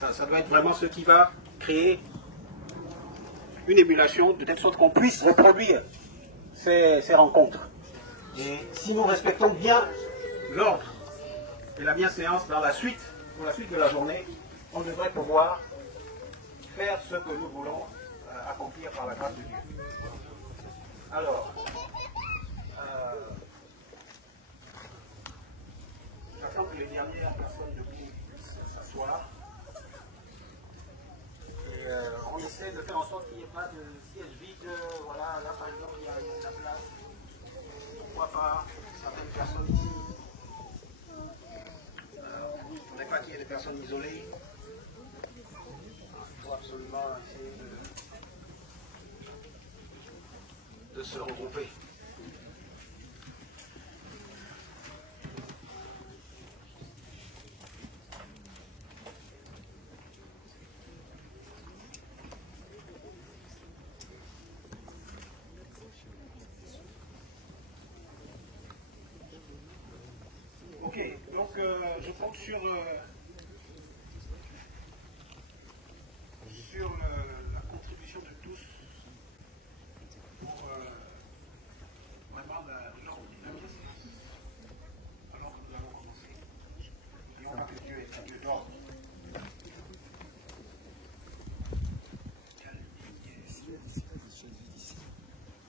Ça doit être vraiment ce qui va créer une émulation de telle sorte qu'on puisse reproduire ces rencontres. Et si nous respectons bien l'ordre et la bienséance pour la suite de la journée, on devrait pouvoir faire ce que nous voulons accomplir par la grâce de Dieu. Alors, j'attends que les dernières personnes debout puissent s'asseoir. Et on essaie de faire en sorte qu'il n'y ait pas de siège vide. Voilà, là par exemple, il y a de la place. Pourquoi pas certaines personnes ici. Il ne faudrait pas qu'il y ait des personnes isolées. Il faut absolument essayer de se regrouper. Ok, donc je compte sur la contribution de tous pour vraiment le genre de dynamisme. Alors que nous allons commencer. N'oublions pas que Dieu est un Dieu d'ordre.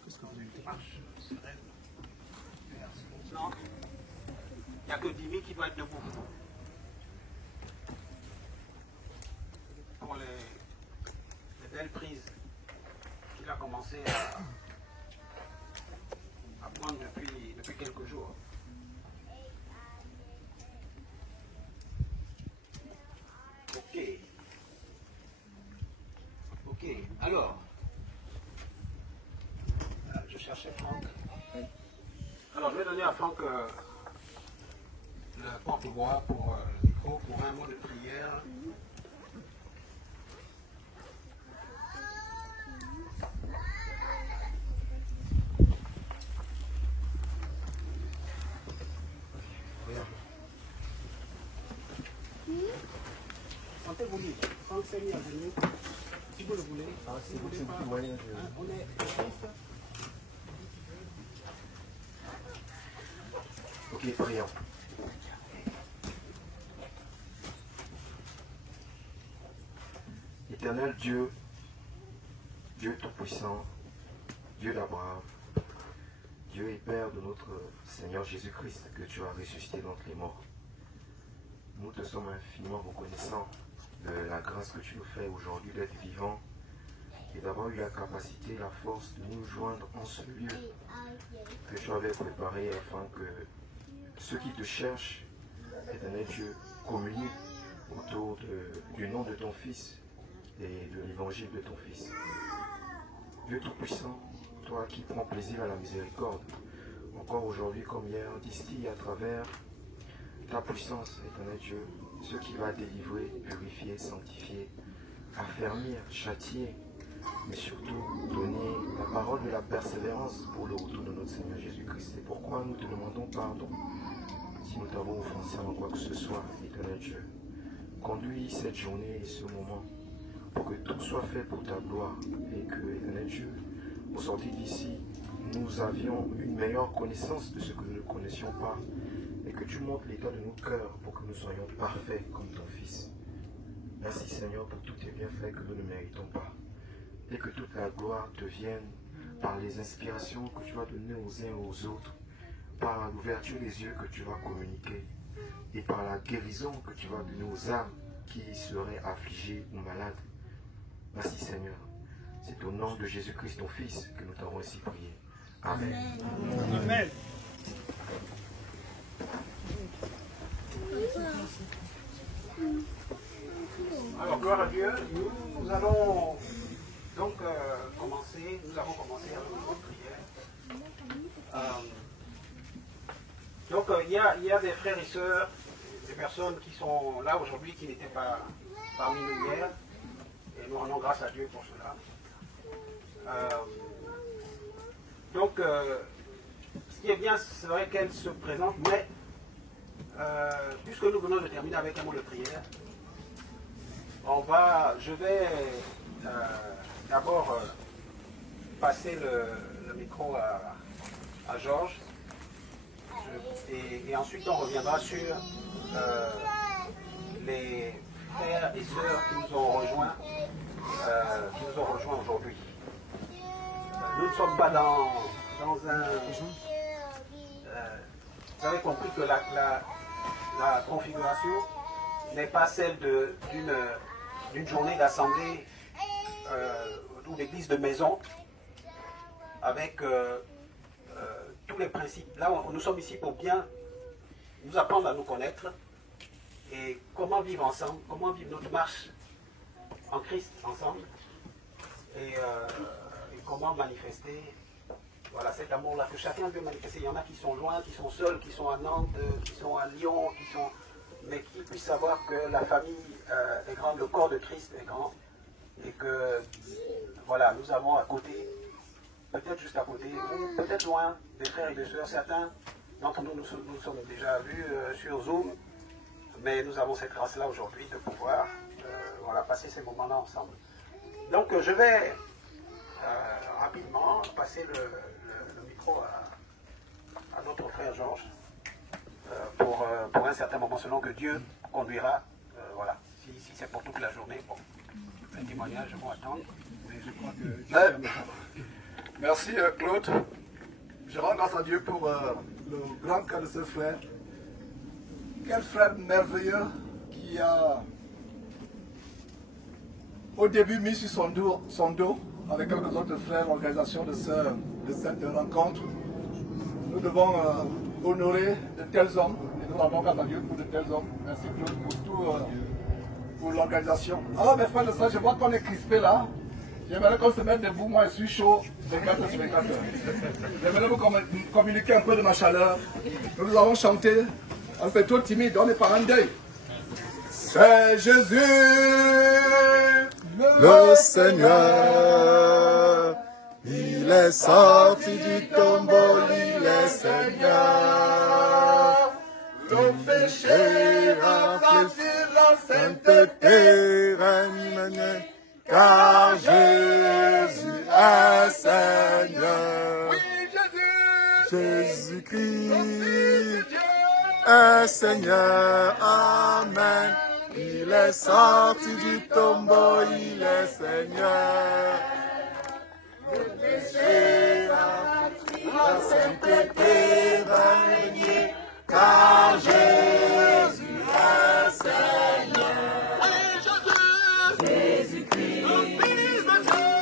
Qu'est-ce que vous avez fait? Marche sereine. Non. Il n'y a que Dimi qui doit être debout. Pour les belles prises qu'il a commencé à prendre depuis quelques jours. Ok, alors, je cherchais Franck. Alors, je vais donner à Franck le porte-voix pour le micro, pour un mot de prière. Sentez-vous libre. Franck s'est mis à venir. Si vous le voulez. Si vous voulez pas, on est triste. Ok, prions. Éternel Dieu, Dieu Tout-Puissant, Dieu d'Abraham, Dieu et Père de notre Seigneur Jésus-Christ que tu as ressuscité d'entre les morts. Nous te sommes infiniment reconnaissants de la grâce que tu nous fais aujourd'hui d'être vivants et d'avoir eu la capacité, la force de nous joindre en ce lieu que tu avais préparé afin que ceux qui te cherchent, éternel Dieu, communient autour du nom de ton Fils et de l'évangile de ton Fils. Dieu Tout-Puissant, toi qui prends plaisir à la miséricorde, encore aujourd'hui comme hier, distille à travers ta puissance, éternel Dieu, ce qui va délivrer, purifier, sanctifier, affermir, châtier, mais surtout donner la parole de la persévérance pour le retour de notre Seigneur Jésus-Christ. C'est pourquoi nous te demandons pardon si nous t'avons offensé en quoi que ce soit, éternel Dieu. Conduis cette journée et ce moment pour que tout soit fait pour ta gloire et que, éternel Dieu, au sortir d'ici, nous avions une meilleure connaissance de ce que nous ne connaissions pas et que tu montres l'état de nos cœurs pour que nous soyons parfaits comme ton Fils. Merci Seigneur pour tous tes bienfaits que nous ne méritons pas et que toute la gloire te vienne par les inspirations que tu vas donner aux uns et aux autres, par l'ouverture des yeux que tu vas communiquer et par la guérison que tu vas donner aux âmes qui seraient affligées ou malades. Merci Seigneur. C'est au nom de Jésus-Christ ton Fils que nous t'avons ainsi prié. Amen. Amen. Alors, gloire à Dieu, nous allons donc commencer, nous avons commencé avec une prière. Donc, il y a des frères et sœurs, des personnes qui sont là aujourd'hui qui n'étaient pas parmi nous hier, et nous rendons grâce à Dieu pour cela. Donc, ce qui est bien, c'est vrai qu'elle se présente, mais puisque nous venons de terminer avec un mot de prière, Je vais d'abord passer le micro à Georges et ensuite on reviendra sur les frères et sœurs qui nous ont rejoints aujourd'hui. Nous ne sommes pas dans un... vous avez compris que la configuration n'est pas celle d'une journée d'assemblée ou d'église de maison avec tous les principes. Là, nous sommes ici pour bien nous apprendre à nous connaître et comment vivre ensemble, comment vivre notre marche en Christ ensemble et comment manifester voilà, cet amour-là que chacun veut manifester. Il y en a qui sont loin, qui sont seuls, qui sont à Nantes, qui sont à Lyon, mais qui puissent savoir que la famille est grande, le corps de Christ est grand et que voilà, nous avons à côté, peut-être juste à côté, ou peut-être loin, des frères et des sœurs. Certains d'entre nous sommes déjà vus sur Zoom, mais nous avons cette grâce-là aujourd'hui de pouvoir voilà, passer ces moments-là ensemble. Donc je vais rapidement passer le micro à notre frère Georges pour un certain moment, selon que Dieu conduira. Voilà. Si c'est pour toute la journée, bon, les témoignages vont attendre. Mais je crois que merci Claude. Je rends grâce à Dieu pour le grand cœur de ce frère. Quel frère merveilleux qui a au début mis sur son dos avec quelques autres frères l'organisation de cette rencontre. Nous devons honorer de tels hommes et nous rendons grâce à Dieu pour de tels hommes. Merci Claude pour tout, pour l'organisation. Alors mes frères de ça, je vois qu'on est crispé là. J'aimerais qu'on se mette debout, moi je suis chaud, 24 heures sur 24 heures. J'aimerais vous communiquer un peu de ma chaleur. Nous avons chanté, on fait trop timide, on est par un deuil. C'est Jésus, le Seigneur. Il est sorti du tombeau, il est Seigneur. Le péché a fléchi, la sainteté règne, car Jésus est Seigneur. oui Jésus, Jésus-Christ est Seigneur, Amen. Il est sorti du tombeau, il est Seigneur. Le péché a fléchi, la sainteté va régner, car Jésus est Seigneur. Jésus-Christ, le Fils de Dieu,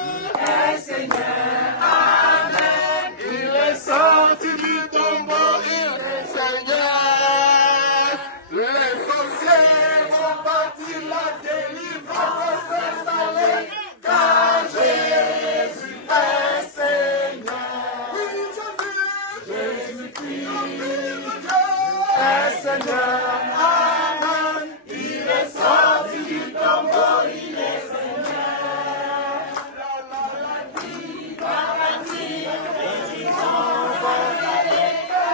est Seigneur, Amen. Il est sorti du tombeau, il est Seigneur. Les sorciers vont partir, la délivrance s'installer, car Jésus est Seigneur. Oui, Jésus-Christ est Seigneur, Amen. Il est sorti du tombeau, il est Seigneur.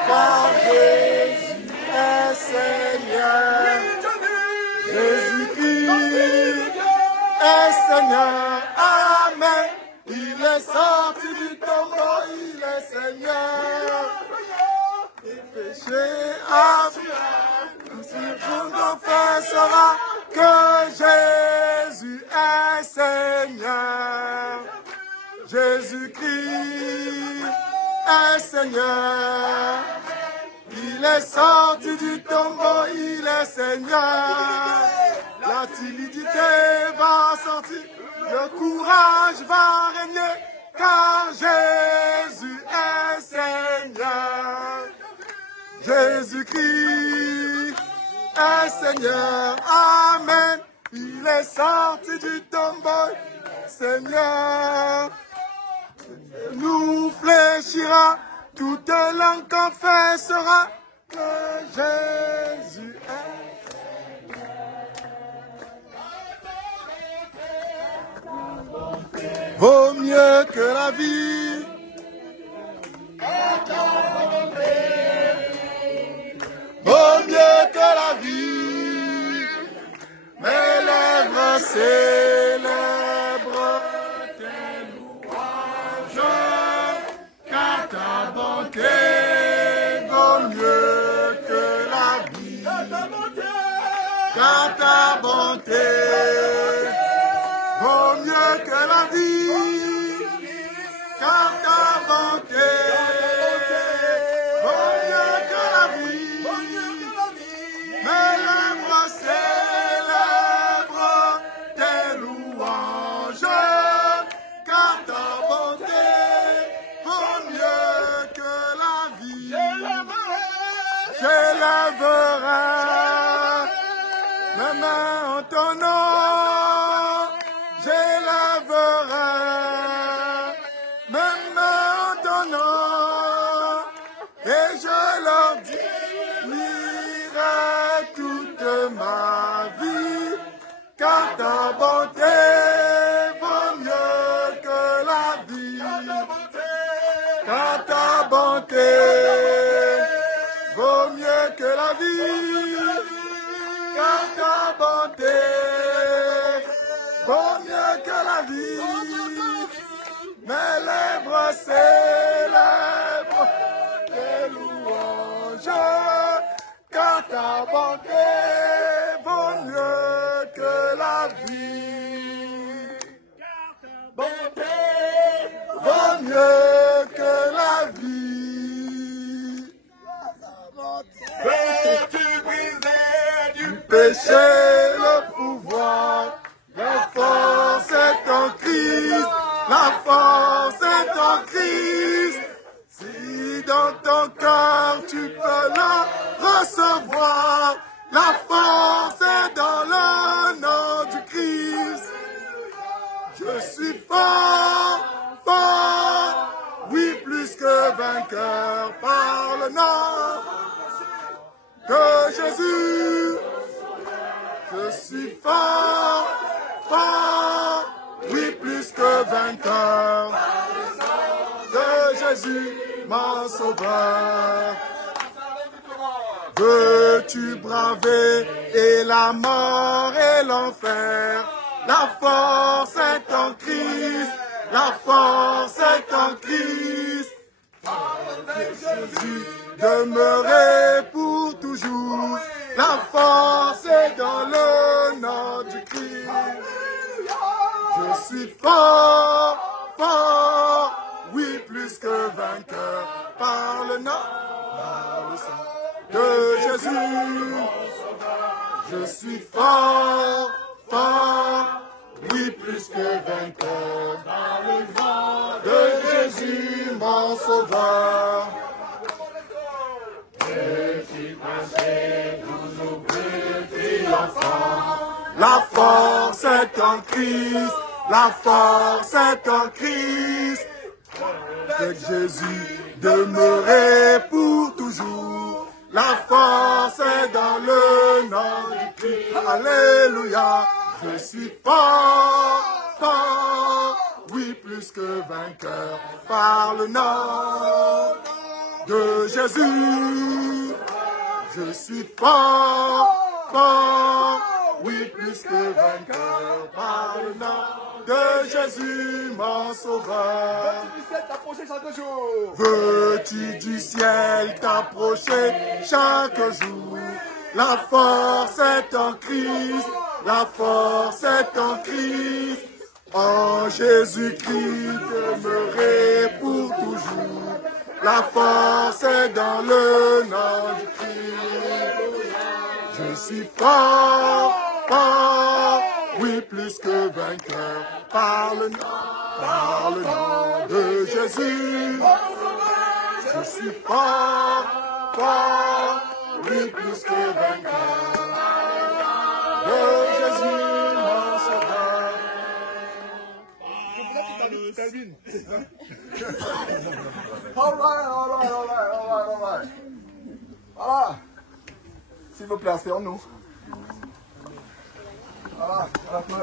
Car Jésus est Seigneur. Jésus-Christ est Seigneur, Amen. Il est sorti du tombeau, il est Seigneur. Et péché a sur nos confessera que Jésus est Seigneur. Jésus-Christ est Seigneur. Il est sorti du tombeau, il est Seigneur. La timidité va sortir, le courage va régner, car Jésus est Seigneur. Jésus-Christ est Seigneur, Amen. Il est sorti du tombeau, Seigneur. Nous fléchira, toute langue confessera que Jésus est Seigneur. Vaut mieux que la vie. Vaut mieux que la vie. Mes lèvres célèbre tes louanges, car ta bonté vaut mieux que la vie. Car ta bonté vaut mieux que la vie. Car ta bonté vaut mieux que la vie. Mes lèvres célèbrent tes louanges, car ta bonté vaut mieux que la vie. J'élèverai mes mains en ton nom, j'élèverai mes mains en ton nom, et je leur dirai toute ma vie, car ta bonté vaut mieux que la vie. Car ta bonté vaut mieux que la vie. Car ta bonté vaut mieux que la vie. Mes lèvres célèbrent tes louanges, car ta bonté vaut mieux que la vie. Bonté vaut mieux que la vie. Veux-tu briser du péché le pouvoir? La force est en Christ, la force est en Christ. Si dans ton cœur tu peux la recevoir, la force est dans le nom du Christ. Je suis fort, fort, oui plus que vainqueur par le nom de Jésus. Je suis fort, fort, oui plus que vainqueur de Jésus, mon sauveur. Veux-tu braver et la mort et l'enfer? La force est en Christ, la force est en Christ. Jésus demeurer pour toujours. La force est dans le nom du Christ. Je suis fort, fort, oui plus que vainqueur par le nom de Jésus. Je suis fort, fort, oui plus que vainqueur par le nom de Jésus, mon sauveur. La force est en Christ, la force est en Christ. Avec Jésus demeurer pour toujours. La force est dans le nom du Christ. Alléluia. Je suis fort, fort, oui plus que vainqueur par le nom de Jésus. Je suis fort, fort, oui plus que vainqueur par le nom de Jésus, mon sauveur. Veux-tu du ciel t'approcher chaque jour? La force est en Christ, la force est en Christ. En Jésus-Christ demeurer pour toujours. La force est dans le nom du Christ. Je suis fort, fort, oui plus que vainqueur par le nom de Jésus. Je suis fort, fort, oui plus que vainqueur de Jésus, mon sauveur. All right. Voilà. S'il vous plaît, asseyons-nous. Voilà, on peut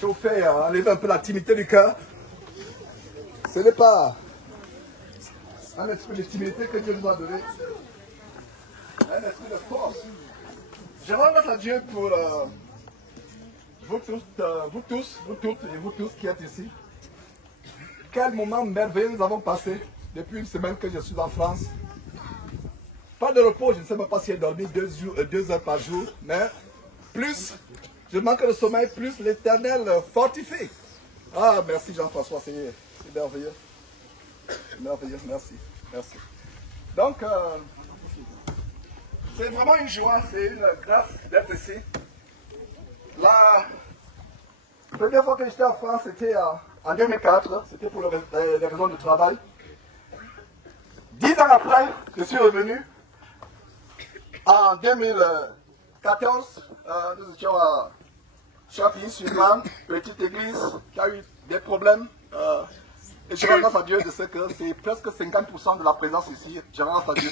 chauffer, enlever un peu la timidité du cœur. Ce n'est pas un esprit de timidité que Dieu nous a donné. Un esprit de force. J'aimerais remercier à Dieu pour vous toutes et vous tous qui êtes ici, quel moment merveilleux nous avons passé depuis une semaine que je suis en France. Pas de repos, je ne sais même pas si j'ai dormi 2 heures par jour, mais plus je manque de sommeil, plus l'Éternel fortifie. Ah, merci Jean-François, c'est merveilleux. Merveilleux, merci. Merci. Donc, c'est vraiment une joie, c'est une grâce d'être ici. La première fois que j'étais en France, c'était en 2004, c'était pour les raisons de travail. 10 ans après, je suis revenu. En 2014, nous étions à Champigny-sur-Marne, petite église qui a eu des problèmes. Et je rends grâce à Dieu de ce que c'est presque 50% de la présence ici. Je rends grâce à Dieu.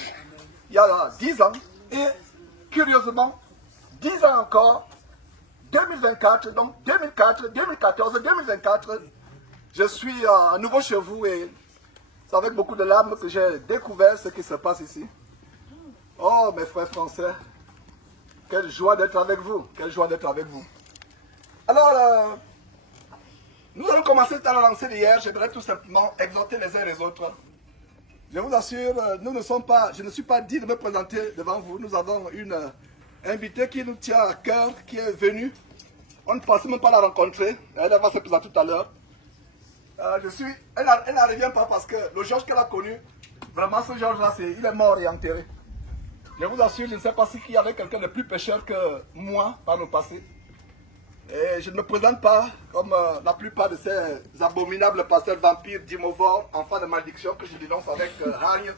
Il y a 10 ans, et curieusement, 10 ans encore, 2024, donc 2004, 2014, 2024, je suis à nouveau chez vous et c'est avec beaucoup de larmes que j'ai découvert ce qui se passe ici. Oh, mes frères français, quelle joie d'être avec vous, quelle joie d'être avec vous. Alors, nous allons commencer à la lancée d'hier. J'aimerais tout simplement exhorter les uns les autres. Je vous assure, je ne suis pas dit de me présenter devant vous. Nous avons une invitée qui nous tient à cœur, qui est venue. On ne pensait même pas la rencontrer. Elle va se présenter tout à l'heure. Elle n'en revient pas parce que le Georges qu'elle a connu, vraiment ce Georges-là, il est mort et enterré. Je vous assure, je ne sais pas s'il y avait quelqu'un de plus pécheur que moi par le passé. Et je ne me présente pas comme la plupart de ces abominables pasteurs vampires, dimorphes, enfants de malédiction que je dénonce avec hargne.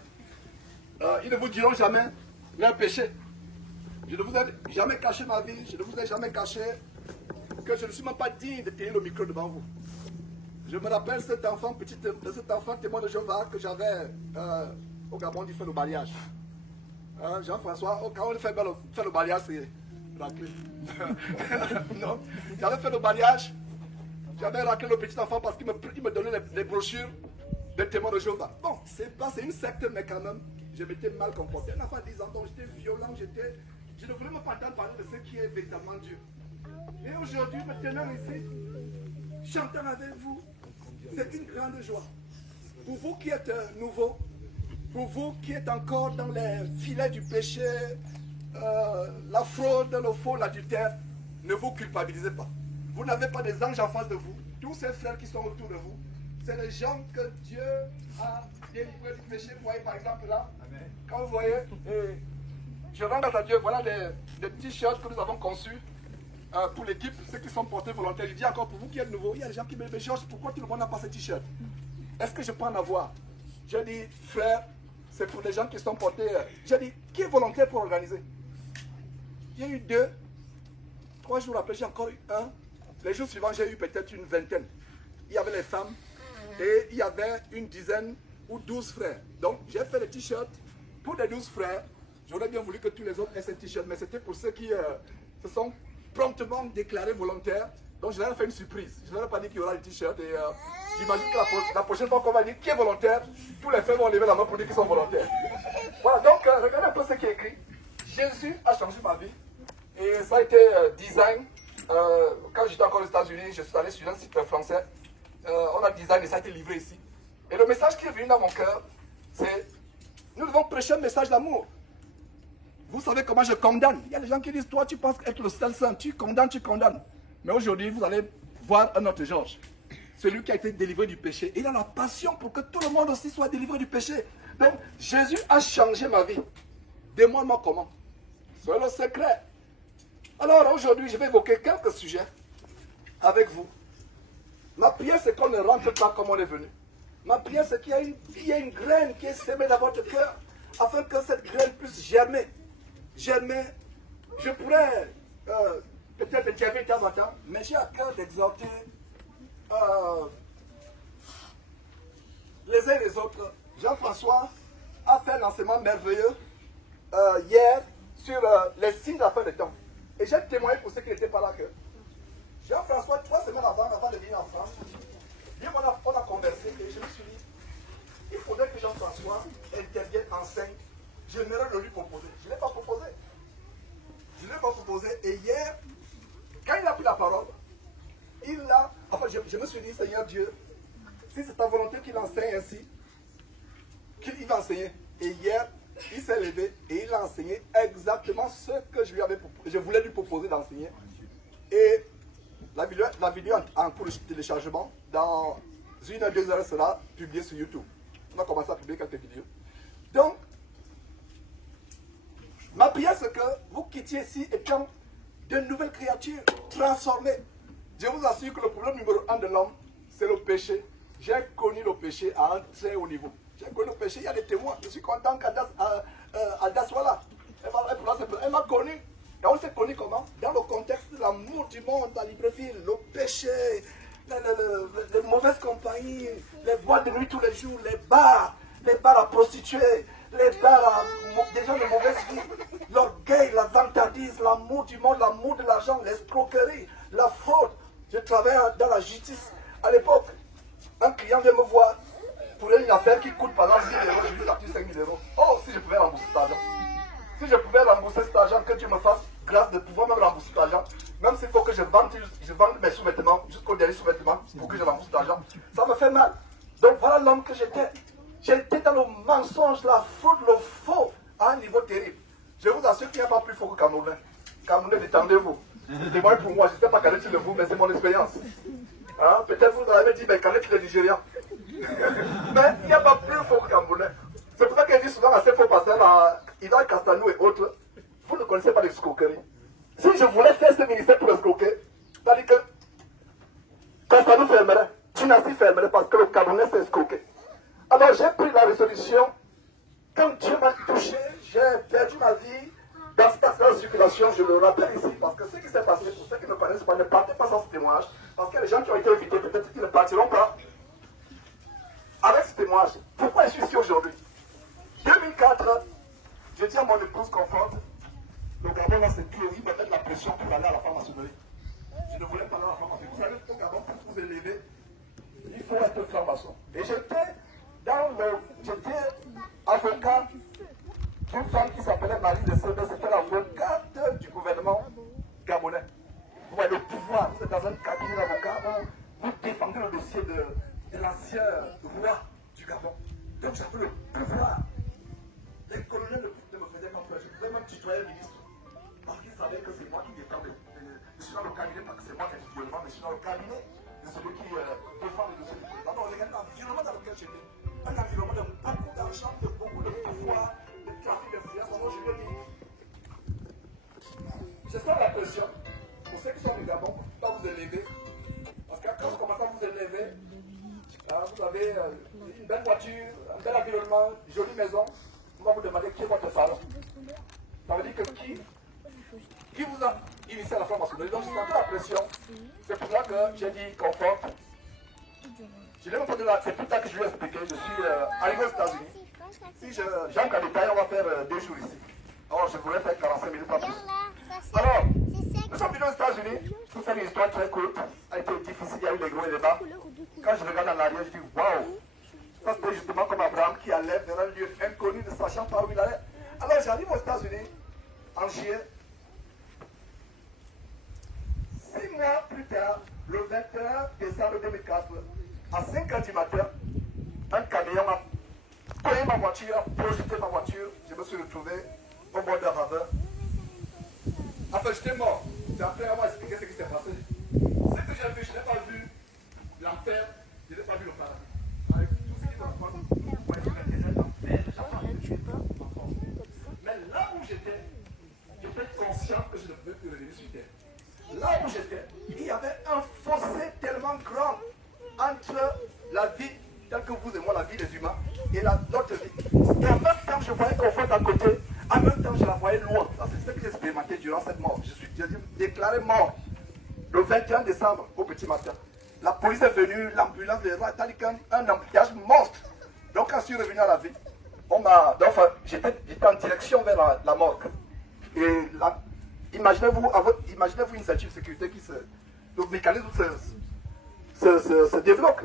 Ils ne vous diront jamais leur péché. Je ne vous ai jamais caché ma vie, je ne vous ai jamais caché que je ne suis même pas digne de tenir le micro devant vous. Je me rappelle cet enfant témoin de Jéhovah que j'avais au Gabon, il fait le balayage. Jean-François, quand on fait le balayage, c'est raclé. Non, j'avais fait le balayage, j'avais raclé le petit enfant parce qu'il me donnait les brochures de témoins de Jéhovah. Bon, c'est une secte, mais quand même, je m'étais mal comporté. Un enfant de 10 ans, donc j'étais violent, je ne voulais même pas entendre parler de ce qui est véritablement Dieu. Et aujourd'hui, maintenant ici, chantant avec vous, c'est une grande joie. Pour vous qui êtes nouveaux, pour vous qui êtes encore dans les filets du péché, la fraude, le faux, l'adultère, ne vous culpabilisez pas. Vous n'avez pas des anges en face de vous. Tous ces frères qui sont autour de vous, c'est les gens que Dieu a délivrés du péché. Vous voyez par exemple là, quand vous voyez, je rends grâce à Dieu, voilà les t-shirts que nous avons conçus pour l'équipe, ceux qui sont portés volontaires. Je dis encore pour vous qui êtes nouveaux, il y a des gens qui me disent, Georges, pourquoi tout le monde n'a pas ces t-shirts? Est-ce que je peux en avoir? Je dis, frère, c'est pour les gens qui sont portés. J'ai dit, qui est volontaire pour organiser? Il y a eu 2, 3 jours après, j'ai encore eu 1. Les jours suivants, j'ai eu peut-être une vingtaine. Il y avait les femmes et il y avait une dizaine ou 12 frères. Donc, j'ai fait les t-shirts pour les 12 frères. J'aurais bien voulu que tous les autres aient ces t-shirts, mais c'était pour ceux qui se sont promptement déclarés volontaires. Donc, je leur ai fait une surprise. Je ne leur ai pas dit qu'il y aura des t-shirts. Et j'imagine que la prochaine fois qu'on va dire qui est volontaire, tous les frères vont lever la main pour dire qu'ils sont volontaires. Voilà, donc, regardez un peu ce qui est écrit. Jésus a changé ma vie. Et ça a été design. Quand j'étais encore aux États-Unis, je suis allé sur un site français. On a design et ça a été livré ici. Et le message qui est venu dans mon cœur, c'est nous devons prêcher un message d'amour. Vous savez comment je condamne. Il y a des gens qui disent, toi tu penses être le seul saint, tu condamnes. Mais aujourd'hui, vous allez voir un autre Georges. Celui qui a été délivré du péché. Et il a la passion pour que tout le monde aussi soit délivré du péché. Donc, Jésus a changé ma vie. Demande-moi comment. C'est le secret. Alors aujourd'hui, je vais évoquer quelques sujets avec vous. Ma prière, c'est qu'on ne rentre pas comme on est venu. Ma prière, c'est qu'il y ait une graine qui est sémée dans votre cœur, afin que cette graine puisse germer. Germer. Je pourrais peut-être intervenir de temps en temps, mais j'ai à cœur d'exhorter les uns et les autres. Jean-François a fait un enseignement merveilleux hier sur les signes de la fin des temps. Et j'ai témoigné pour ceux qui n'étaient pas là que Jean-François, 3 semaines avant de venir en France, on a conversé et je me suis dit, il faudrait que Jean-François intervienne, enseigne. Je n'aurais le lui proposer. Je ne l'ai pas proposé. Et hier, quand il a pris la parole, je me suis dit, Seigneur Dieu, si c'est ta volonté qu'il enseigne ainsi, qu'il va enseigner. Et hier, il s'est levé et il a enseigné exactement ce que je voulais lui proposer d'enseigner. Et la vidéo en cours de téléchargement, dans 1 à 2 heures, sera publiée sur YouTube. On a commencé à publier quelques vidéos. Donc, ma prière, c'est que vous quittiez ici étant de nouvelles créatures transformées. Je vous assure que le problème numéro 1 de l'homme, c'est le péché. J'ai connu le péché à un très haut niveau. J'ai connu le péché, il y a des témoins. Je suis content qu'Adaswala, elle m'a connu. Et on s'est connu comment? Dans le contexte de l'amour du monde, la Libreville, le péché, les mauvaises compagnies, les boîtes de nuit tous les jours, les bars à prostituées, les bars des gens de mauvaise vie, l'orgueil, la vantardise, l'amour du monde, l'amour de l'argent, l'escroquerie, la fraude. Je travaillais dans la justice. À l'époque, un client vient me voir pour une affaire qui coûte par exemple 10 000 euros, je lui facture 5 000 euros. Oh, si je pouvais rembourser cet argent. Si je pouvais rembourser cet argent, que Dieu me fasse grâce de pouvoir même rembourser cet argent, même s'il faut que je vende mes sous-vêtements jusqu'au dernier sous-vêtement pour que je rembourse cet argent, ça me fait mal. Donc voilà l'homme que j'étais. J'étais dans le mensonge, la fraude, le faux, à un niveau terrible. Je vous assure qu'il n'y a pas plus faux que Camerounais. Camerounais, détendez-vous. Témoignez pour moi, je ne sais pas qu'en est-il de vous, mais c'est mon expérience. Hein? Peut-être vous avez dit, mais qu'en est-il des Nigériens? Mais il n'y a pas plus faux que Camerounais. C'est pour ça qu'il dit souvent à ces faux pasteurs, à Ivan Castanou et autres, vous ne connaissez pas l'escroquerie. Si je voulais faire ce ministère pour escroquer, c'est-à-dire que Castanou fermerait, Tunasi fermerait parce que le Camerounais s'est escroqué. Alors j'ai pris la résolution, quand Dieu m'a touché, j'ai perdu ma vie dans cette affaire de circulation, je le rappelle ici, parce que ce qui s'est passé, pour ceux qui ne connaissent pas, ne partez pas sans ce témoignage, parce que les gens qui ont été invités, peut-être qu'ils ne partiront pas avec ce témoignage. Pourquoi je suis ici aujourd'hui? 2004, je dis à mon épouse conforte, le Gabon là c'est dur, il me met de la pression pour aller à la franc-maçonnerie. Je ne voulais pas aller à la franc-maçonnerie. Vous savez, au Gabon, pour vous élever, il faut être franc-maçon. Et j'étais avocat d'une femme qui s'appelait Marie de Sebe, c'était l'avocate du gouvernement gabonais. Vous voyez le pouvoir, vous êtes dans un cabinet d'avocat, vous défendez le dossier de l'ancien roi du Gabon. Donc j'avais le pouvoir. Les colonels ne me faisaient pas peur, je pouvais même tutoyer le ministre. Parce qu'ils savaient que c'est moi qui défendais. Je suis dans le cabinet, parce que c'est moi qui individuellement, mais je suis dans le cabinet de celui qui défend les dossiers du gouvernement. Alors regardez l'environnement dans lequel j'étais. Un environnement de beaucoup d'argent, de beaucoup de pouvoir, de trafic d'influence. Alors je lui ai dit, je sens la pression pour ceux qui sont du Gabon, pour ne pas vous élever. Parce que quand vous commencez à vous élever, vous avez une belle voiture, un bel environnement, une jolie maison, on va vous demander qui est votre parent. Ça veut dire que qui vous a initié à la franc-maçonnerie. Donc je sentais la pression. C'est pour ça que j'ai dit confort. Je l'ai montré là, c'est plus tard que je lui ai expliqué. Je suis arrivé aux États-Unis. Si j'entre en détail, on va faire 2 jours ici. Alors je voulais faire 45 minutes pas plus. Alors, nous sommes venus aux États-Unis. Pour faire une histoire très courte, ça a été difficile, il y a eu des gros et des bas. Quand je regarde en arrière, je dis waouh! Ça c'était justement comme Abraham qui allait vers un lieu inconnu, ne sachant pas où il allait. Alors j'arrive aux États-Unis en juillet. 6 mois plus tard, le 21 décembre 2004, à 5 h du matin, un camion a pris ma voiture, a projeté ma voiture. Je me suis retrouvé au bord d'un ravin. Enfin, j'étais mort. C'est après avoir expliqué ce qui s'est passé. Ce que j'ai vu, je n'ai pas vu l'enfer, je n'ai pas vu le paradis. Avec tout ce qui me raconte, moi, je me l'enfer, mais là où j'étais conscient que je ne pouvais plus revenir sur terre. Là où j'étais, il y avait un fossé tellement grand entre la vie, telle que vous et moi, la vie des humains, et l'autre vie. Et en même temps, je voyais Confort à côté, en même temps, je la voyais loin. C'est ce que j'ai expérimenté durant cette mort. Je suis déclaré mort le 21 décembre au petit matin. La police est venue, l'ambulance est là, tandis qu'un embouteillage monstre. Donc, quand je suis revenu à la vie, j'étais en direction vers la morgue. Et là, imaginez-vous une ceinture de sécurité qui le mécanisme se développe.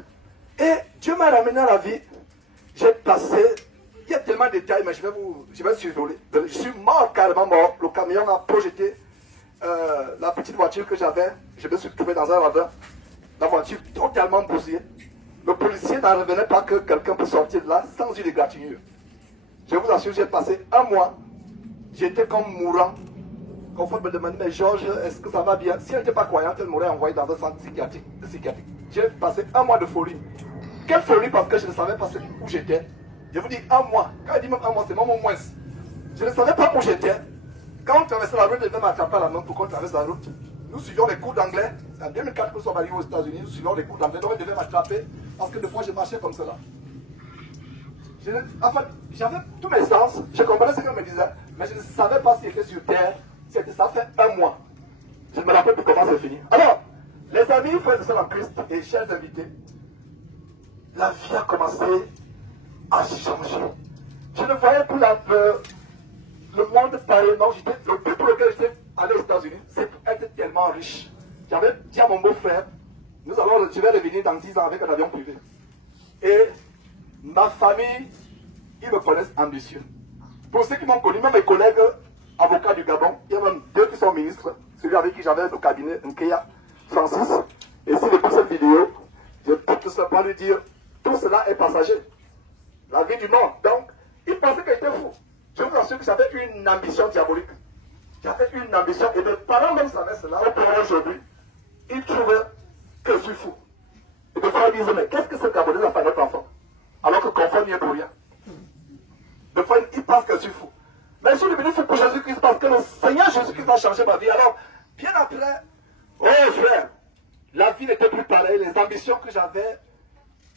Et Dieu m'a ramené à la vie. J'ai passé, il y a tellement de détails, mais je vais survoler. Je suis mort, carrément mort. Le camion a projeté la petite voiture que j'avais. Je me suis trouvé dans un ravin. la voiture totalement bousillée. Le policier n'en revenait pas que quelqu'un peut sortir de là sans une égratignure. Je vous assure, j'ai passé un mois, j'étais comme mourant. Quand on me demandait, mais Georges, est-ce que ça va bien? Si elle n'était pas croyante, elle m'aurait envoyé dans un centre psychiatrique. J'ai passé un mois de folie. Quelle folie, parce que je ne savais pas où j'étais. Je vous dis un mois. Quand il dit même un mois, c'est même au moins. Je ne savais pas où j'étais. Quand on traversait la route, il devait m'attraper à la main pour qu'on traverse la route. Nous suivions les cours d'anglais. C'est en 2004 que nous sommes arrivés aux États-Unis. Nous suivions les cours d'anglais. Donc il devait m'attraper parce que des fois je marchais comme cela. En fait, j'avais tous mes sens. Je comprenais ce qu'on me disait. Mais je ne savais pas si j'étais sur terre. Ça fait un mois. Je ne me rappelle plus comment c'est fini. Alors, les amis, frères et sœurs en Christ et chers invités, la vie a commencé à changer. Je ne voyais plus le monde pareillement. Le but pour lequel j'étais allé aux États-Unis, c'est pour être tellement riche. J'avais dit à mon beau-frère, je vais revenir dans 10 ans avec un avion privé. Et ma famille, ils me connaissent ambitieux. Pour ceux qui m'ont connu, même mes collègues avocats du Gabon, il y a même 2 qui sont ministres, celui avec qui j'avais le cabinet, Nkeya Francis. Et s'il écoute cette vidéo, je peux tout simplement lui dire, tout cela est passager. La vie du monde. Donc, il pensait qu'il était fou. Je vous assure que j'avais une ambition diabolique. J'avais une ambition, et mes parents même savaient cela. Aujourd'hui, ils trouvaient que je suis fou. Et des fois, ils disaient, mais qu'est-ce que ce Gabonais a fait à notre enfant? Alors que confort n'y est pour rien. Des fois, ils pensent que je suis fou. Mais je suis devenu fou pour Jésus-Christ parce que le Seigneur Jésus-Christ a changé ma vie. Alors, bien après, oh frère, la vie n'était plus pareille. Les ambitions que j'avais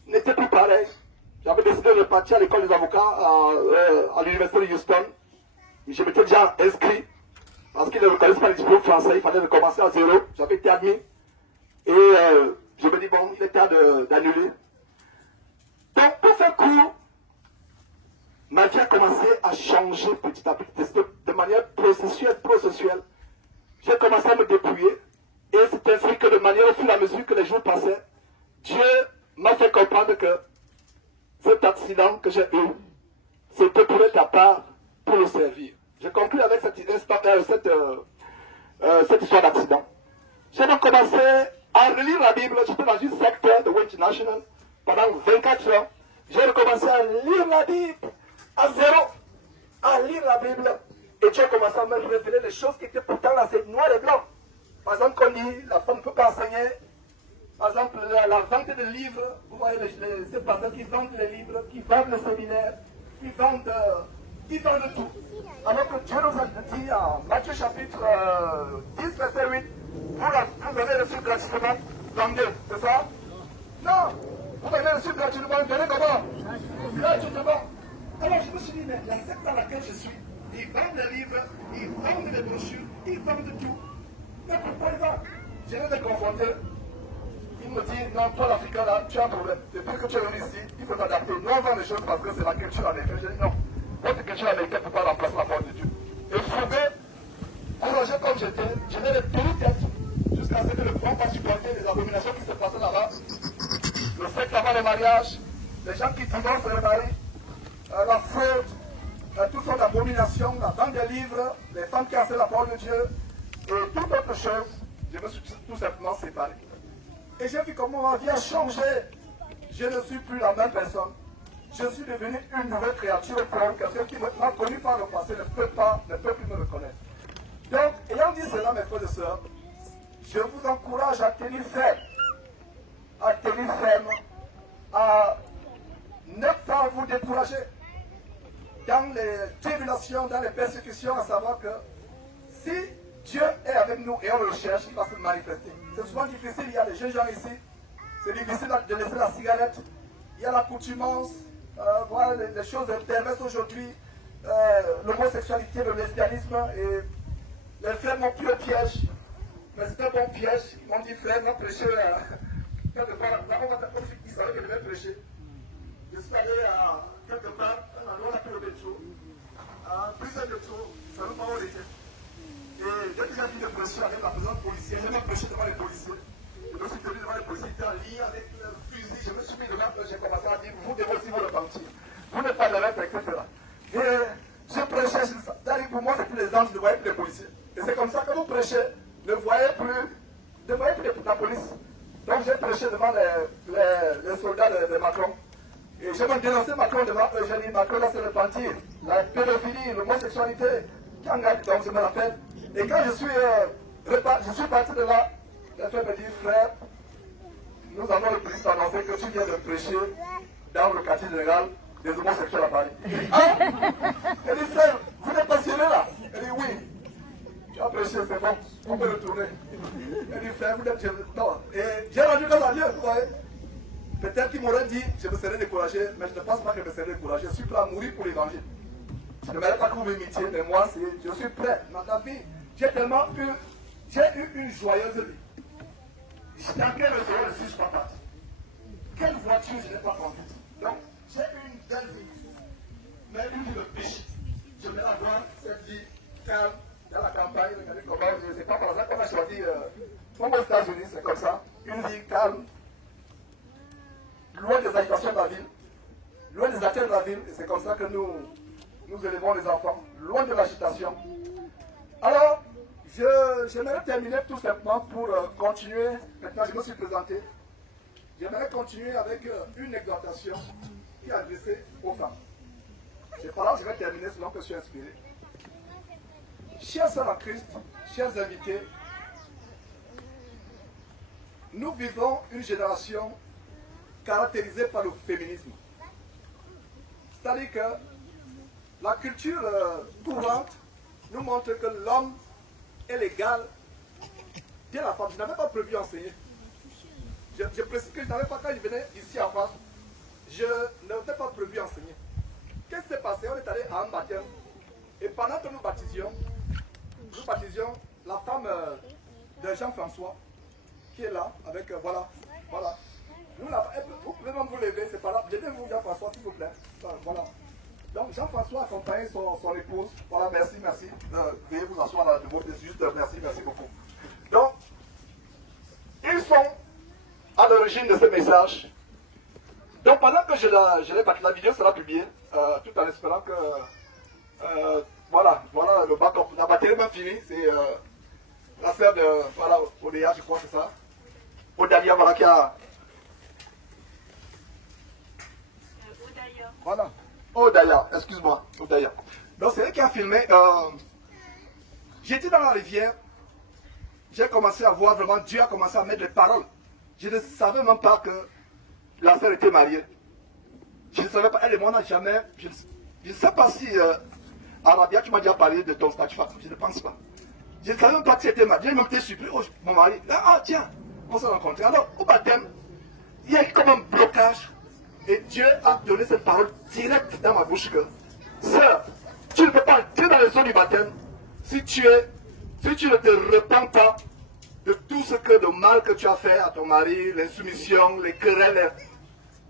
n'étaient plus pareilles. J'avais décidé de partir à l'école des avocats à l'université de Houston. Je m'étais déjà inscrit parce qu'ils ne reconnaissent pas les diplômes français. Il fallait recommencer à zéro. J'avais été admis. Et je me dis, bon, il est temps d'annuler. Donc, pour faire court, ma vie a commencé à changer petit à petit, de manière processuelle. J'ai commencé à me dépouiller, et c'est ainsi que de manière au fur et à mesure que les jours passaient, Dieu m'a fait comprendre que cet accident que j'ai eu, c'était pour être à part, pour le servir. J'ai conclu avec cette histoire d'accident. J'ai donc commencé à relire la Bible. J'étais dans une secte de Way International pendant 24 ans. J'ai recommencé à lire la Bible. À zéro, à lire la Bible, et Dieu a commencé à me révéler des choses qui étaient pourtant là, c'est noir et blanc. Par exemple, qu'on dit, la femme ne peut pas enseigner. Par exemple, la vente de livres, vous voyez ces personnes qui vendent les livres, qui vendent le séminaire, qui vendent tout. Alors que Dieu nous a dit en Matthieu chapitre 10, verset 8, vous avez reçu gratuitement, vendez, c'est ça? Non, vous avez reçu gratuitement, donnez comment? Gratuitement. Alors je me suis dit, mais la secte dans laquelle je suis, ils vendent les livres, ils vendent les brochures, ils vendent tout. Mais pourquoi ils vendent? Je les ai confrontés. Il me dit, non, toi l'Africain là, tu as un problème. Depuis que tu es venu ici, il faut t'adapter. Nous on vend les choses parce que c'est la culture américaine. J'ai dit non, votre culture américaine ne peut pas remplacer la parole de Dieu. Et Foubé, courageux comme j'étais, je n'ai tenu tête jusqu'à ce que le grand pas supporter les abominations qui se passaient là-bas. Le sexe avant le mariage, les gens qui divorcent les maris. La fraude, toutes sortes d'abominations, la vente des livres, les femmes qui enseignent la parole de Dieu, et toute autre chose, je me suis tout simplement séparé. Et j'ai vu comment ma vie a changé. Je ne suis plus la même personne. Je suis devenu une nouvelle créature pour quelqu'un qui m'a connu par le passé, ne peut plus me reconnaître. Donc, ayant dit cela, mes frères et sœurs, je vous encourage à tenir ferme, à ne pas vous décourager dans les tribulations, dans les persécutions, à savoir que si Dieu est avec nous et on le cherche, il va se manifester. C'est souvent difficile, il y a des jeunes gens ici, c'est difficile de laisser la cigarette, il y a l'accoutumance, voilà les choses perverses aujourd'hui, l'homosexualité, le lesbianisme, et les frères m'ont pris au piège, mais c'est un bon piège. Ils m'ont dit, frère, on va prêcher, quelque part, ils savaient que je devais prêcher. Je suis allé à quelque part, un endroit là, le métro, à plusieurs métros, ça ne veut pas où on était. Et dès que j'ai fini de prêcher avec la présence policière, j'ai même prêché devant les policiers. Je me suis tenu devant les policiers, ils étaient en ligne avec le fusil, je me suis mis devant eux, j'ai commencé à dire, vous devez aussi vous repentir. Vous n'êtes pas de l'être, etc. Et je prêchais, c'est-à-dire pour moi c'était les anges, ne voyaient plus les policiers. Et c'est comme ça que vous prêchez, ne voyez plus la police. Donc j'ai prêché. prêché devant les soldats de Macron. Et j'ai même dénoncé Macron devant eux. J'ai dit Macron là c'est le parti, la pédophilie, l'homosexualité, donc je me rappelle. Et quand je suis parti de là, les frères me disent frère, nous avons le plus annoncé que tu viens de prêcher dans le quartier général des homosexuels à Paris. Ah! Elle dit frère, vous êtes passionné là? Elle dit oui. Tu as prêché, c'est bon, on peut retourner. Elle dit frère, vous êtes... Non. Et j'ai rendu grâce à Dieu, vous voyez. Peut-être qu'il m'aurait dit, je me serais découragé, mais je ne pense pas que je me serais découragé. Je suis prêt à mourir pour l'évangile. Je ne m'aimerais pas que vous m'imitiez, mais moi, je suis prêt. Dans ta vie, j'ai eu une joyeuse vie. Dans quel restaurant je suis pas parti? Quelle voiture je n'ai pas conduite? Donc, j'ai eu une belle vie. Mais une vie de péché. Je vais avoir cette vie calme dans la campagne. Regardez comment, je ne sais pas par exemple, on a choisi, comme aux États-Unis, c'est comme ça. Une vie calme. Loin des agitations de la ville, loin des atteintes de la ville, et c'est comme ça que nous élevons les enfants, loin de l'agitation. Alors, j'aimerais terminer tout simplement pour continuer, maintenant je me suis présenté, j'aimerais continuer avec une exhortation qui est adressée aux femmes. Et par là, je vais terminer selon que je suis inspiré. Chers sœurs en Christ, chers invités, nous vivons une génération caractérisé par le féminisme. C'est-à-dire que la culture courante nous montre que l'homme est l'égal de la femme. Je n'avais pas prévu enseigner. Je précise que je n'avais pas, quand je venais ici en France, je n'avais pas prévu enseigner. Qu'est-ce qui s'est passé? On est allé à un baptême et pendant que nous baptisions la femme de Jean-François qui est là avec, voilà. Vous pouvez même vous lever, c'est pas là. Aidez-vous Jean-François, s'il vous plaît. Voilà. Donc Jean-François accompagne son épouse. Voilà, merci. Veuillez vous asseoir là, juste merci beaucoup. Donc, ils sont à l'origine de ce message. Donc pendant que je l'ai battu, la vidéo sera publiée, tout en espérant que voilà le backup. La batterie est même finie, c'est la sœur de Odaya, je crois que c'est ça. Odalia, voilà qui a. Voilà. Odaya, excuse-moi, Odaya. Donc c'est elle qui a filmé. J'étais dans la rivière, j'ai commencé à voir vraiment, Dieu a commencé à mettre des paroles. Je ne savais même pas que la sœur était mariée. Je ne savais pas, elle et moi on n'a jamais. Je ne sais pas si Arabia, tu m'as déjà parlé de ton statut, je ne pense pas. Je ne savais même pas que c'était marié. J'ai même été surpris, oh, mon mari. Ah tiens, on s'est rencontrés. Alors au baptême, il y a comme un blocage. Et Dieu a donné cette parole directe dans ma bouche que, sœur, tu ne peux pas entrer dans les eaux du baptême si tu ne te repens pas de tout ce que de mal que tu as fait à ton mari, l'insoumission, les querelles.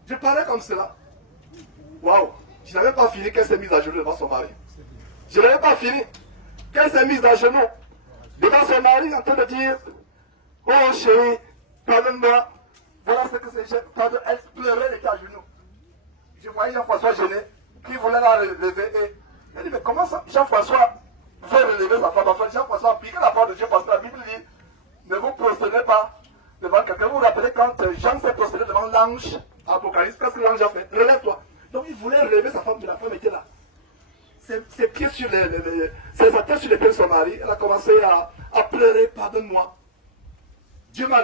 Je parlais comme cela. Waouh, je n'avais pas fini qu'elle s'est mise à genoux devant son mari. Je n'avais pas fini qu'elle s'est mise à genoux devant son mari en train de dire, oh chérie, pardonne-moi. Voilà ce que c'est. Elle pleurait, elle était à genoux. Je voyais Jean-François gêné, qui voulait la relever. Et elle dit, mais comment ça, Jean-François veut relever sa femme? Enfin, Jean-François a piqué la parole de Dieu parce que la Bible dit, ne vous prosternez pas devant quelqu'un. Vous vous rappelez quand Jean s'est prosterné devant l'ange, Apocalypse, qu'est-ce que l'ange a fait? Relève-toi. Donc il voulait relever sa femme, mais la femme était là. Ses pieds sur ses têtes sur les pieds de son mari, elle a commencé à pleurer, pardonne-moi. Dieu m'a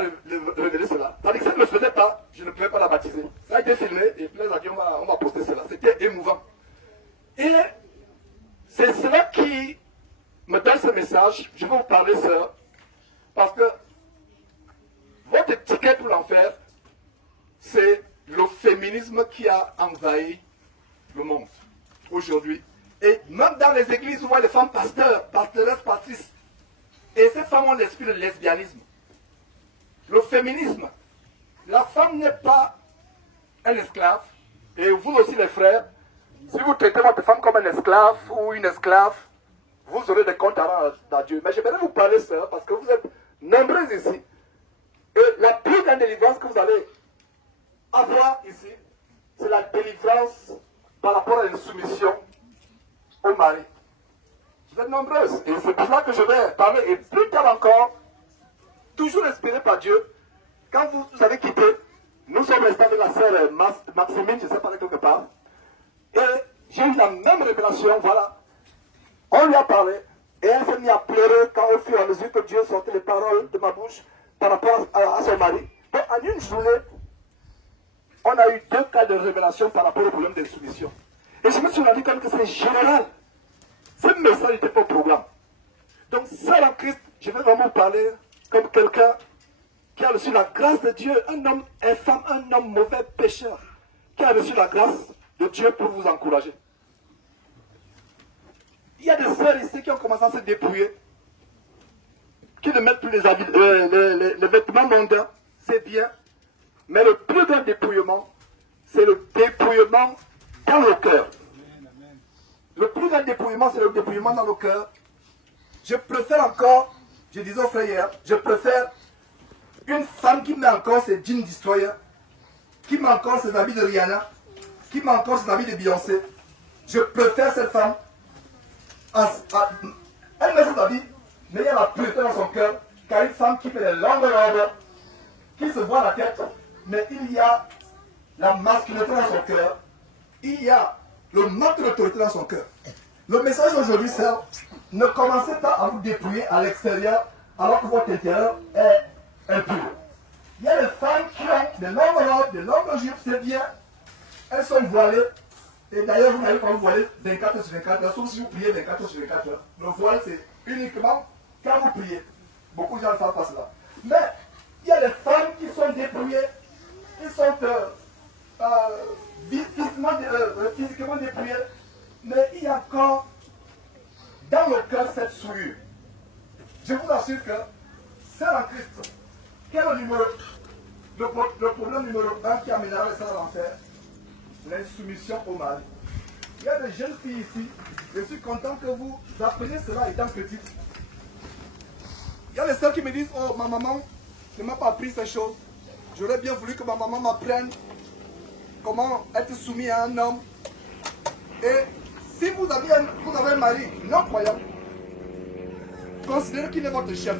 révélé cela. Tandis que ça ne me faisait pas, je ne pouvais pas la baptiser. Ça a été filmé et plaise à Dieu, on m'a posté cela. C'était émouvant. Et c'est cela qui me donne ce message. Je vais vous parler, sœur, parce que votre ticket pour l'enfer, c'est le féminisme qui a envahi le monde aujourd'hui. Et même dans les églises, vous voyez les femmes pasteurs, pasteuresses, pastrices. Et ces femmes ont l'esprit de lesbianisme. Le féminisme, la femme n'est pas un esclave, et vous aussi les frères, si vous traitez votre femme comme un esclave ou une esclave, vous aurez des comptes à rendre à Dieu. Mais je vais vous parler, sœur, parce que vous êtes nombreux ici. Et la plus grande délivrance que vous allez avoir ici, c'est la délivrance par rapport à une soumission au mari. Vous êtes nombreuses, et c'est pour ça que je vais parler, et plus tard encore, toujours inspiré par Dieu, quand vous avez quitté, nous sommes restés avec la sœur Maximine, je ne sais pas, quelque part. Et j'ai eu la même révélation, voilà. On lui a parlé, et elle s'est mise à pleurer quand au fur et à mesure que Dieu sortait les paroles de ma bouche par rapport à son mari. Donc en une journée, on a eu 2 cas de révélation par rapport au problème de soumission. Et je me suis rendu compte que c'est général. Ce message n'était pas au programme. Donc, seul en Christ, je vais vraiment parler comme quelqu'un qui a reçu la grâce de Dieu, un homme infâme, un homme mauvais, pécheur, qui a reçu la grâce de Dieu pour vous encourager. Il y a des sœurs ici qui ont commencé à se dépouiller, qui ne mettent plus les vêtements mondains, c'est bien, mais le plus grand dépouillement, c'est le dépouillement dans le cœur. Le plus grand dépouillement, c'est le dépouillement dans le cœur. Je préfère encore, je disais au frère hier, je préfère une femme qui met encore ses jeans Destroyer, qui met encore ses habits de Rihanna, qui met encore ses habits de Beyoncé. Je préfère cette femme. Elle met ses habits, mais il y a la pureté dans son cœur, qu'à une femme qui met les longues robes, qui se voit la tête, mais il y a la masculinité dans son cœur, il y a le manque d'autorité dans son cœur. Le message d'aujourd'hui, c'est ne commencez pas à vous dépouiller à l'extérieur alors que votre intérieur est impur. Il y a des femmes qui ont des longues robes, des longues jupes, c'est bien. Elles sont voilées. Et d'ailleurs, vous n'avez pas vous voiler 24 heures sur 24 heures, sauf si vous priez 24 heures sur 24 heures. Le voile, c'est uniquement quand vous priez. Beaucoup de gens ne savent pas cela. Mais il y a des femmes qui sont dépouillées, qui sont physiquement dépouillées, mais il y a encore dans le cœur cette souillure. Je vous assure que c'est en Christ. Quel est le problème numéro 1 qui amènera les sœurs à l'enfer? L'insoumission au mari. Il y a des jeunes filles ici, je suis content que vous appreniez cela étant petite. Il y a des sœurs qui me disent, oh ma maman ne m'a pas appris ces choses. J'aurais bien voulu que ma maman m'apprenne comment être soumis à un homme. Et si vous avez un mari non croyant, considérez qu'il est votre chef.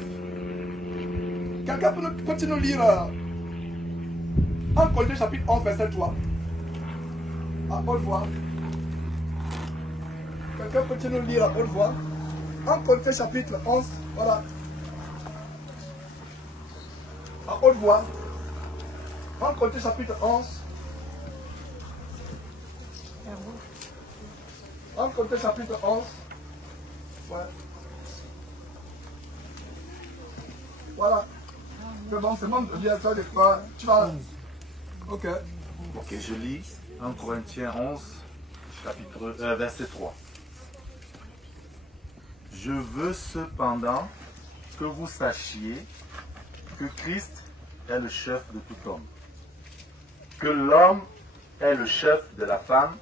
Quelqu'un peut nous lire 1 Corinthiens chapitre 11 verset 3. À haute voix. Quelqu'un peut nous lire à haute voix 1 Corinthiens chapitre 11. Voilà. À haute voix. 1 Corinthiens chapitre 11. 1 Corinthiens chapitre 11. Ouais. Voilà. C'est bon, c'est bon. Tu vas. Ok. Ok, je lis 1 Corinthiens 11, verset 3. Je veux cependant que vous sachiez que Christ est le chef de tout homme, que l'homme est le chef de la femme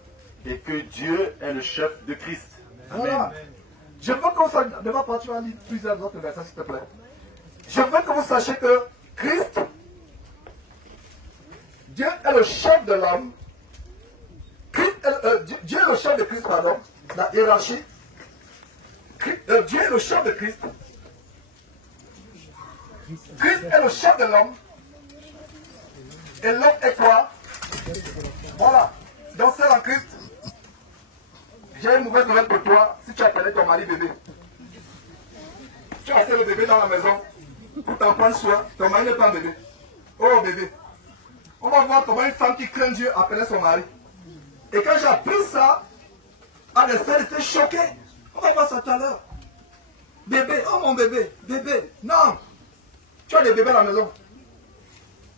et que Dieu est le chef de Christ. Amen. Voilà. Je veux que vous sachiez, de ma part, tu vas lire plusieurs autres versets s'il te plaît. Je veux que vous sachiez que Christ, Dieu est le chef de l'homme. Dieu est le chef de Christ, pardon. La hiérarchie. Dieu est le chef de Christ. Christ est le chef de l'homme. Et l'homme est quoi? Voilà. Donc c'est en Christ. J'ai une mauvaise nouvelle pour toi. Si tu appelais ton mari bébé, tu as le bébé dans la maison. Pour t'en prendre soin, ton mari n'est pas un bébé. Oh bébé. On va voir comment une femme qui craint Dieu appelait son mari. Et quand j'ai appris ça, les sœurs étaient choquées. On va voir ça tout à l'heure. Bébé, oh mon bébé, bébé. Non. Tu as des bébés à la maison.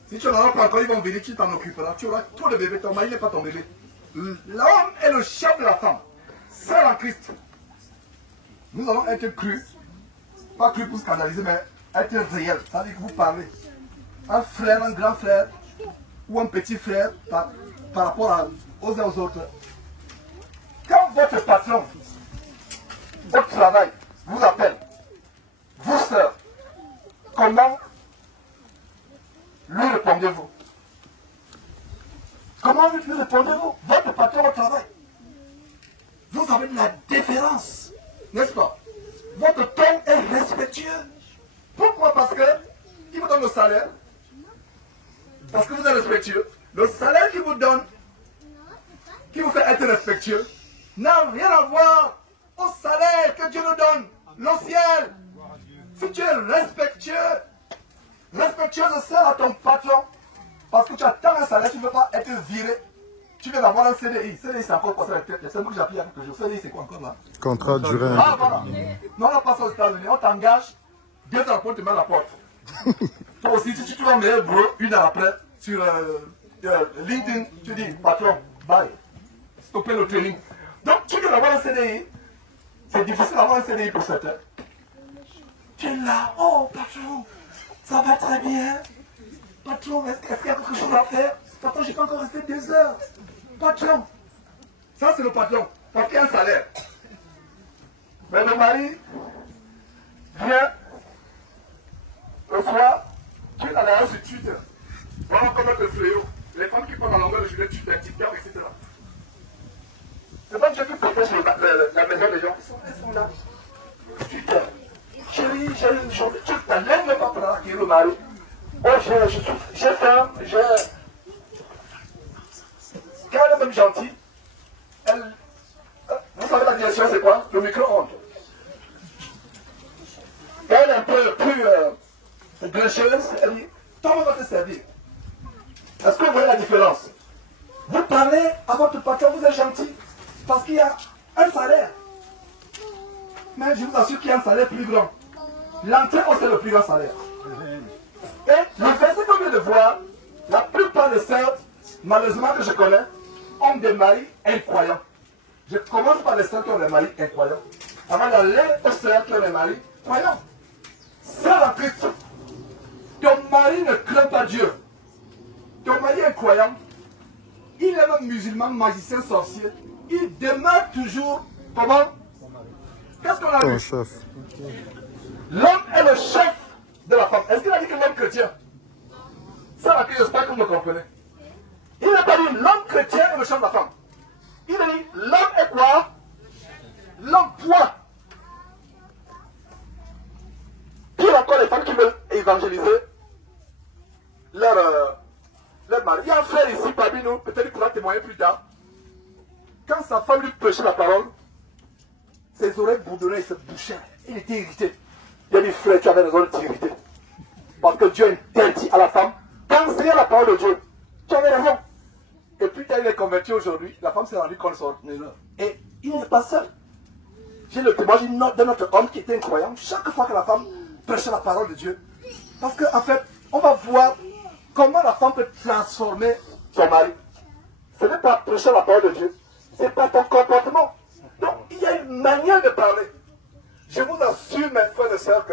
Si tu n'en as pas encore, ils vont venir, tu t'en occuperas. Tu auras trop de bébés, ton mari n'est pas ton bébé. L'homme est le chef de la femme. Seul en Christ. Nous allons être crus. Pas crus pour scandaliser, mais être réel. Ça veut dire que vous parlez. Un frère, un grand frère, ou un petit frère, par rapport aux uns aux autres. Quand votre patron, au travail, vous appelle, vous sœurs, comment lui répondez-vous? Comment lui répondez-vous? Votre patron au travail. Vous avez de la déférence, n'est-ce pas? Votre ton est respectueux. Pourquoi? Parce que il vous donne le salaire. parce que vous êtes respectueux, le salaire qu'il vous donne, qui vous fait être respectueux, n'a rien à voir au salaire que Dieu nous donne, le ciel. Si tu es respectueux de ça à ton patron, parce que tu attends un salaire, tu ne veux pas être viré. Tu veux avoir un CDI. CDI, c'est encore passé la tête. C'est ce que j'ai appris il y a quelques jours. CDI, c'est quoi encore là? Contrat de durée. Ah, voilà. Non, on passe aux États-Unis. On t'engage, 2 heures après, on te met à la porte. Toi aussi, si tu trouves un meilleur boulot, 1 heure après, sur LinkedIn, tu dis, patron, bye. Stopper le training. Donc, tu veux avoir un CDI. C'est difficile d'avoir un CDI pour certains. Tu es là, oh, patron, ça va très bien. Patron, est-ce qu'il y a quelque chose à faire? Patron, j'ai pas encore resté 2 heures. Patron. Ça, c'est le patron. Parce qu'il y a un salaire. Mais le mari vient le soir, tu es dans la sur Twitter. Voilà comment le fléau. Les femmes qui parlent à longueur de journée, Twitter, TikTok, etc. C'est pas Dieu qui protège la maison des gens. Ils sont là. Twitter. Chérie, j'ai une journée. Tu n'as même pas pour qui est le mari. Oh, j'ai faim, quand elle est même gentille, vous savez la direction c'est quoi? Le micro-ondes. Quand elle est un peu plus grincheuse, elle dit, toi on va te servir. Est-ce que vous voyez la différence? Vous parlez à votre patron, vous êtes gentil, parce qu'il y a un salaire. Mais je vous assure qu'il y a un salaire plus grand. L'entrée, c'est le plus grand salaire. Et le verset qu'on vient de voir, la plupart des sœurs, malheureusement que je connais, ont des maris incroyants. Je commence par les sœurs qui ont des maris incroyants. Avant d'aller aux sœurs qui ont des maris croyants. Sœur en Christ, ton mari ne craint pas Dieu. Ton mari est incroyant. Il est même musulman, magicien, sorcier. Il demeure toujours, comment? Qu'est-ce qu'on a Ton vu? chef. L'homme est le chef de la femme. Est-ce qu'il a dit que l'homme chrétien? Ça va que j'espère que vous me comprenez. Il n'a pas dit l'homme chrétien est le chef de la femme. Il a dit l'homme est quoi? L'homme poids. Pire encore les femmes qui veulent évangéliser leur mari. Il y a un frère ici parmi nous, peut-être qu'il pourra témoigner plus tard. Quand sa femme lui prêchait la parole, ses oreilles bourdonnaient, il se bouchaient. Il était irrité. Il a dit, frère, tu avais raison de t'irriter. Parce que Dieu interdit à la femme d'enseigner la parole de Dieu. Tu avais raison. Et puis, quand il est converti aujourd'hui, la femme s'est rendue compte de son erreur. Et il n'est pas seul. J'ai le témoignage de notre homme qui était incroyant. Chaque fois que la femme prêchait la parole de Dieu. Parce qu'en fait, on va voir comment la femme peut transformer son mari. Ce n'est pas prêcher la parole de Dieu. Ce n'est pas ton comportement. Donc, il y a une manière de parler. Je vous assure, mes frères et sœurs, que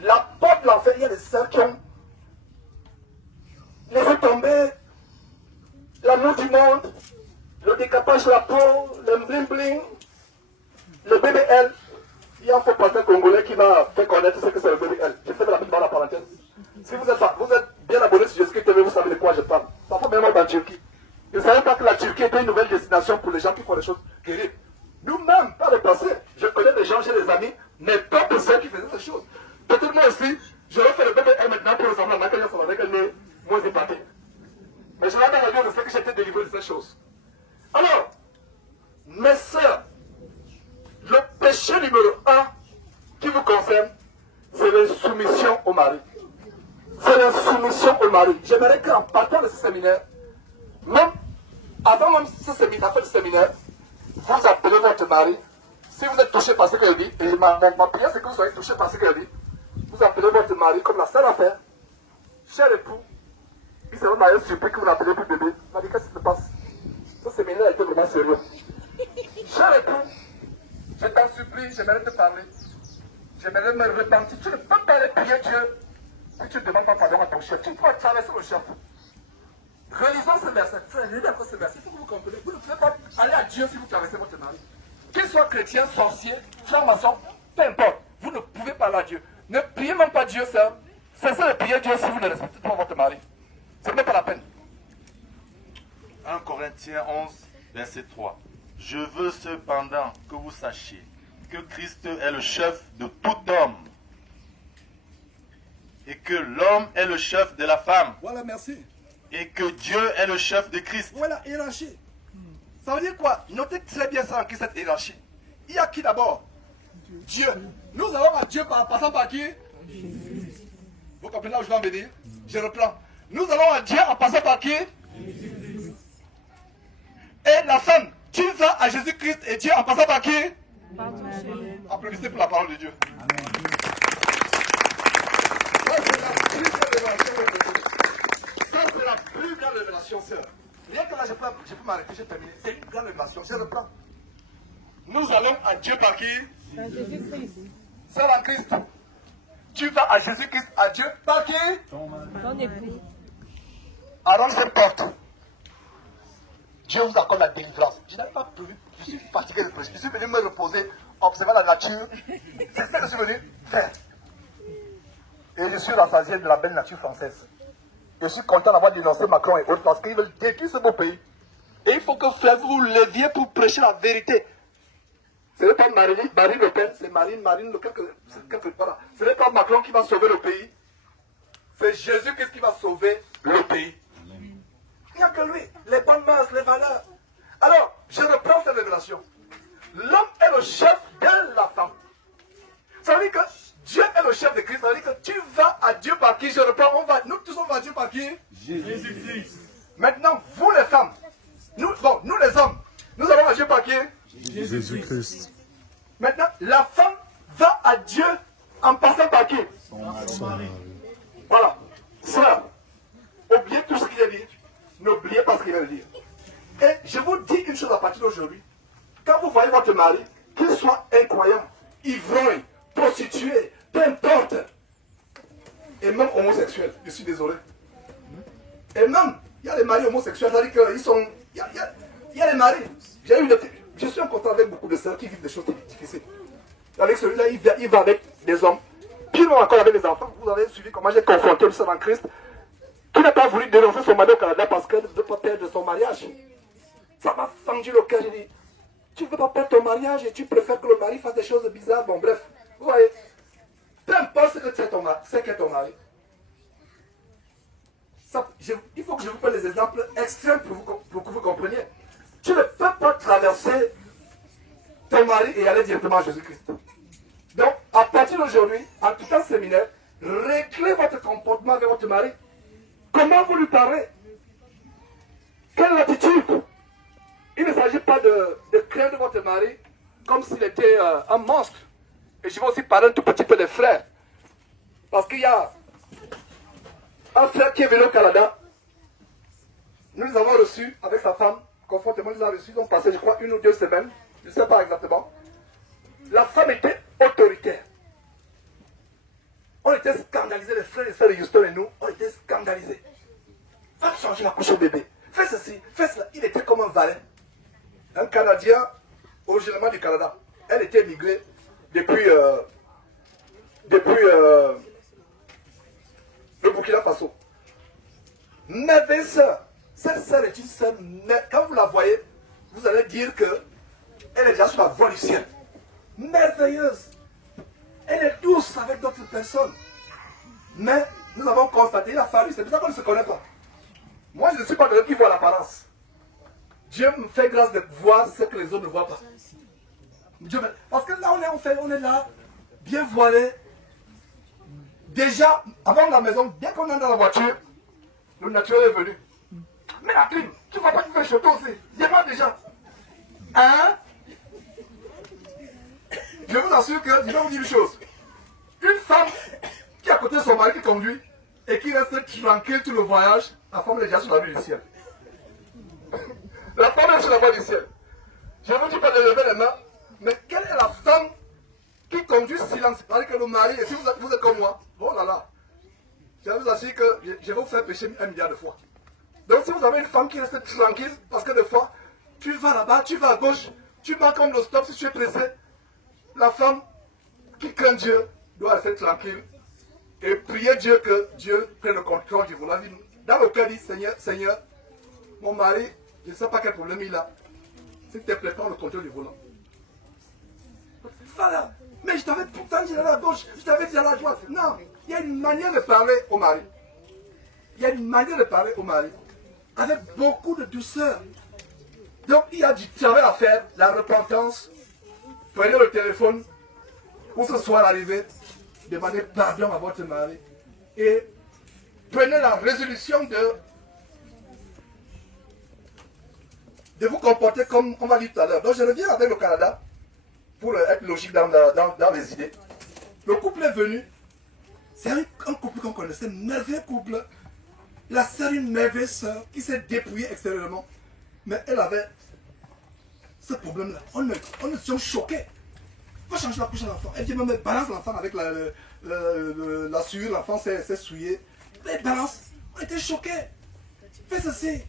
la porte de l'enfer, il y a des sœurs qui ont laissé tomber l'amour du monde, le décapage de la peau, le bling-bling, le BBL. Il y a un faux pasteur congolais qui m'a fait connaître ce que c'est le BBL. Je fais de la petite dans la parenthèse. Si vous êtes bien abonné sur Jésus TV, vous savez de quoi je parle. Ça fait même en Turquie. Je ne savais pas que la Turquie était une nouvelle destination pour les gens qui font des choses terribles. Nous-mêmes, pas le passé. Je connais des gens, j'ai des amis, mais pas pour ceux qui faisaient ces choses. Peut-être moi aussi, j'aurais fait le BBL maintenant pour ressembler à Michael Jackson avec un nez moins épaté. Mais je l'ai entendu, je sais que j'étais délivré de ces choses. Alors, mes sœurs, le péché numéro 1 qui vous concerne, c'est l'insoumission au mari. C'est l'insoumission au mari. J'aimerais qu'en partant de ce séminaire, même avant même ce séminaire, après le séminaire, vous appelez votre mari. Si vous êtes touché par ce qu'elle dit, et ma prière c'est que vous soyez touché par ce qu'elle dit, vous appelez votre mari comme la seule affaire. Cher époux, il s'est vraiment surpris que vous n'appelez plus bébé. Il m'a dit, qu'est-ce qui se passe? Ce séminaire était vraiment sérieux. Cher époux, je t'en supplie, j'aimerais te parler. J'aimerais me repentir. Tu ne peux pas aller prier Dieu si tu ne demandes pas pardon à ton chef. Tu dois traverser le chef. Relisons ce verset. Frère, lisez encore ce verset. Il faut que vous compreniez. Vous ne pouvez pas aller à Dieu si vous traversez votre mari. Qu'il soit chrétien, sorcier, franc-maçon, peu importe. Vous ne pouvez pas aller à Dieu. Ne priez même pas Dieu, ça. Cessez de prier Dieu si vous ne respectez pas votre mari. Ce n'est pas la peine. 1 Corinthiens 11, verset 3. Je veux cependant que vous sachiez que Christ est le chef de tout homme Et que l'homme est le chef de la femme. Voilà, merci. Et que Dieu est le chef de Christ. Voilà, hiérarchie. Ça veut dire quoi? Notez très bien ça en Christ, cette hiérarchie. Il y a qui d'abord? Dieu. Nous allons à Dieu par passant par qui? Vous comprenez là où je vais en venir? Je reprends. Nous allons à Dieu en passant par qui? Et la femme, tu vas à Jésus-Christ et Dieu en passant par qui? Applaudissez pour la parole de Dieu. Ça, c'est la plus grande révélation, sœur. Rien que là, je peux m'arrêter, j'ai terminé. C'est une grande révélation. Je reprends. Nous allons à Dieu par qui? Par Jésus-Christ. Sœur en Christ. Tu vas à Jésus-Christ, à Dieu par qui? Ton époux. Arrange cette porte. Dieu vous accorde la délivrance. Je n'avais pas prévu. Je suis fatigué de prêcher. Je suis venu me reposer, observer la nature. C'est ce que je suis venu faire. Et je suis rassasié de la belle nature française. Je suis content d'avoir dénoncé Macron et autres parce qu'ils veulent détruire ce beau pays. Et il faut que frère, vous leviez pour prêcher la vérité. Ce n'est pas Marine Le Pen, c'est Marine voilà. Ce n'est pas Macron qui va sauver le pays. C'est Jésus qui va sauver le pays. Il n'y a que lui, les bonnes mœurs, les valeurs. Alors, je reprends cette révélation. L'homme est le chef de la femme. Ça veut dire que Dieu est le chef de Christ. Ça veut dire que tu vas à Dieu par qui? Je reprends, nous tous on va à Dieu par qui? Jésus-Christ. Maintenant, vous les femmes, nous les hommes, nous allons à Dieu par qui? Jésus-Christ. Maintenant, la femme va à Dieu en passant par qui? Son mari. Voilà. Sœur, oubliez tout ce qu'il a dit. N'oubliez pas ce qu'il vient de dire. Et je vous dis une chose à partir d'aujourd'hui. Quand vous voyez votre mari, qu'il soit incroyant, ivrogne, prostitué, peu importe, et même homosexuel, je suis désolé. Et même, il y a les maris homosexuels, c'est-à-dire qu'ils sont... Il y a les maris. Je suis en contact avec beaucoup de sœurs qui vivent des choses difficiles. Avec celui-là, il va avec des hommes. Pire encore avec des enfants. Vous avez suivi comment j'ai confronté une sœur en Christ qui n'a pas voulu dénoncer son mari au Canada parce qu'elle ne veut pas perdre son mariage. Ça m'a fendu le cœur. J'ai dit, tu ne veux pas perdre ton mariage et tu préfères que le mari fasse des choses bizarres. Bon, bref. Vous voyez, peu importe ce que c'est ton mari. Il faut que je vous prenne des exemples extrêmes pour que vous compreniez. Tu ne peux pas traverser ton mari et aller directement à Jésus-Christ. Donc, à partir d'aujourd'hui, en tout temps séminaire, réglez votre comportement avec votre mari. Comment vous lui parlez? Quelle attitude? Il ne s'agit pas de craindre votre mari comme s'il était un monstre. Et je vais aussi parler un tout petit peu des frères. Parce qu'il y a un frère qui est venu au Canada. Nous les avons reçus avec sa femme. Confortablement, nous les avons reçus. Ils ont passé, je crois, 1 ou 2 semaines. Je ne sais pas exactement. La femme était autoritaire. On était scandalisés, les frères et sœurs de Houston et nous, on était scandalisés. Va changer la couche au bébé. Fais ceci, fais cela. Il était comme un valet. Un Canadien, originairement du Canada. Elle était migrée depuis le Burkina Faso. Merveilleuse sœur. Cette sœur est une sœur, mais quand vous la voyez, vous allez dire que elle est déjà sur la voie du ciel. Merveilleuse. Elle est douce avec d'autres personnes. Mais nous avons constaté, il a fallu, c'est pour ça qu'on ne se connaît pas. Moi, je ne suis pas de qui voit l'apparence. Dieu me fait grâce de voir ce que les autres ne voient pas. Parce que là, on est là, bien voilé. Déjà, avant la maison, dès qu'on est dans la voiture, le naturel est venu. Mais la clim, tu ne vois pas qu'il fait chaud aussi. Dis-moi déjà. Hein? Je vous assure que, je vais vous dire une chose. Une femme qui est à côté de son mari qui conduit et qui reste tranquille tout le voyage, la femme est déjà sur la voie du ciel. La femme est sur la voie du ciel. Je ne vous dis pas de lever les mains, mais quelle est la femme qui conduit silence? C'est-à-dire que le mari, et si vous êtes comme moi, oh là là, je vous assure que je vais vous faire pécher 1 milliard de fois. Donc si vous avez une femme qui reste tranquille, parce que des fois, tu vas là-bas, tu vas à gauche, tu marques comme le stop si tu es pressé, la femme qui craint Dieu doit rester tranquille et prier Dieu que Dieu prenne le contrôle du volant. Dans le cœur, dit Seigneur, mon mari, je ne sais pas quel problème il a. S'il te plaît, prends le contrôle du volant. Voilà. Mais je t'avais pourtant dit à la gauche, je t'avais dit à la droite. Non, Il y a une manière de parler au mari. Il y a une manière de parler au mari avec beaucoup de douceur. Donc il y a du travail à faire, la repentance. Prenez le téléphone pour ce soir arrivé, demandez pardon à votre mari et prenez la résolution de vous comporter comme on va dire tout à l'heure. Donc je reviens avec le Canada pour être logique dans les idées. Le couple est venu, c'est un couple qu'on connaissait, un merveilleux couple. La sœur, une merveilleuse sœur qui s'est dépouillée extérieurement, mais elle avait ce problème-là. On était choqués. Il faut changer la couche à l'enfant. Elle dit même balance l'enfant avec la souillure, l'enfant s'est souillé. Elle balance. On était choqués. Fais ceci.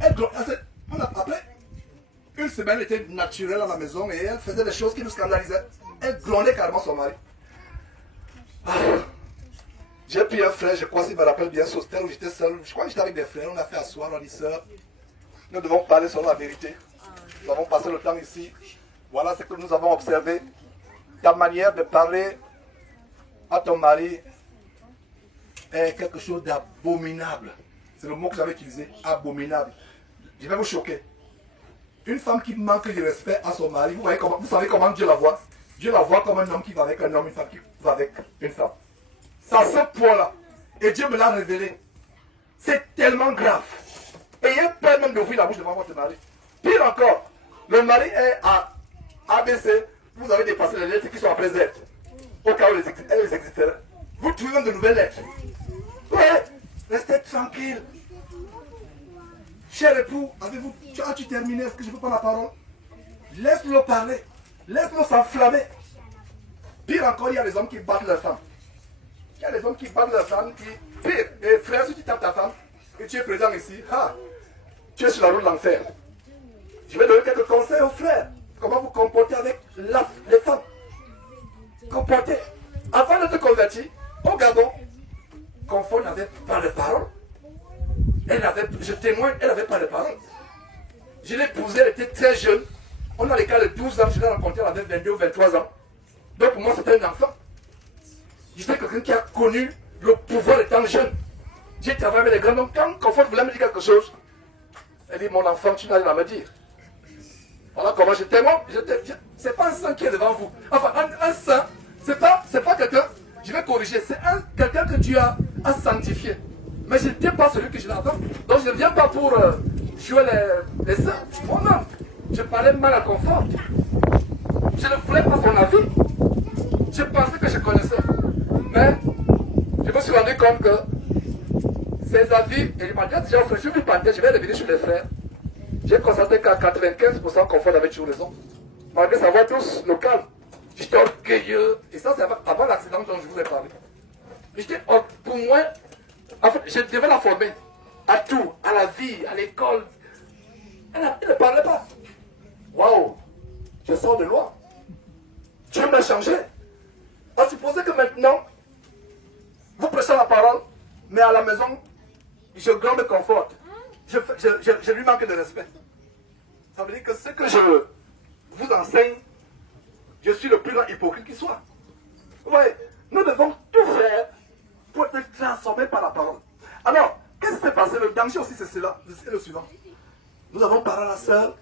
Après, une semaine, elle était naturelle à la maison et elle faisait des choses qui nous scandalisaient. Elle grondait carrément son mari. Ah. J'ai pris un frère, je crois qu'il me rappelle bien, Sostel, où j'étais seul. Je crois que j'étais avec des frères, on a fait asseoir, on a dit sœur, nous devons parler sur la vérité. Nous avons passé le temps ici. Voilà ce que nous avons observé. Ta manière de parler à ton mari est quelque chose d'abominable. C'est le mot que j'avais utilisé, abominable. Je vais vous choquer. Une femme qui manque de respect à son mari, vous savez comment Dieu la voit? Dieu la voit comme un homme qui va avec un homme, une femme qui va avec une femme. C'est à ce point-là. Et Dieu me l'a révélé. C'est tellement grave. Ayez peur même d'ouvrir la bouche devant votre mari. Pire encore, le mari est à ABC, vous avez dépassé les lettres qui sont après Z. Au cas où elles existeraient. Vous trouvez même de nouvelles lettres. Ouais, restez tranquille. Cher époux, avez-vous, as-tu terminé? Est-ce que je peux prendre la parole? Laisse-le parler. Laisse-le s'enflammer. Pire encore, il y a les hommes qui battent leurs femmes. Il y a des hommes qui battent leurs femmes, pire. Et frère, si tu tapes ta femme, et tu es présent ici, tu es sur la route de l'enfer. Je vais donner quelques conseils aux frères. Comment vous comporter avec les femmes. Comporter. Avant de te convertir, au Gabon, Confort n'avait pas de parole. Je témoigne, elle n'avait pas de parole. Je l'ai épousée, elle était très jeune. On a les cas de 12 ans, je l'ai rencontrée, elle avait 22 ou 23 ans. Donc pour moi, c'était un enfant. J'étais quelqu'un qui a connu le pouvoir étant jeune. J'ai travaillé avec les grands. Donc quand Confort voulait me dire quelque chose, elle dit, mon enfant, tu n'as rien à me dire. Voilà comment je témoigne. C'est pas un saint qui est devant vous. Enfin, un saint, c'est pas quelqu'un, je vais corriger, c'est quelqu'un que Dieu a sanctifié. Mais je n'étais pas celui que je l'avais. Donc je ne viens pas pour jouer les saints. Oh non, je parlais mal à Confort. Je ne voulais pas son avis. Je pensais que je connaissais. Mais je me suis rendu compte que ses avis, et il m'a dit, je vais revenir sur les frères. J'ai constaté qu'à 95%, Confort avait toujours raison. Malgré sa voix tous locale. J'étais orgueilleux. Et ça, c'est avant l'accident dont je vous ai parlé. Pour moi, en fait, je devais la former. À tout, à la vie, à l'école. Elle ne parlait pas. Waouh! Je sors de loin. Dieu m'a changé. À supposer que maintenant, vous prêchez la parole, mais à la maison, je gronde Confort. Je lui manque de respect. Ça veut dire que ce que je vous enseigne, je suis le plus grand hypocrite qui soit. Oui, nous devons tout faire pour être transformés par la parole. Alors, qu'est-ce qui s'est passé? Le danger aussi, c'est cela. C'est le suivant. Nous avons parlé à la sœur.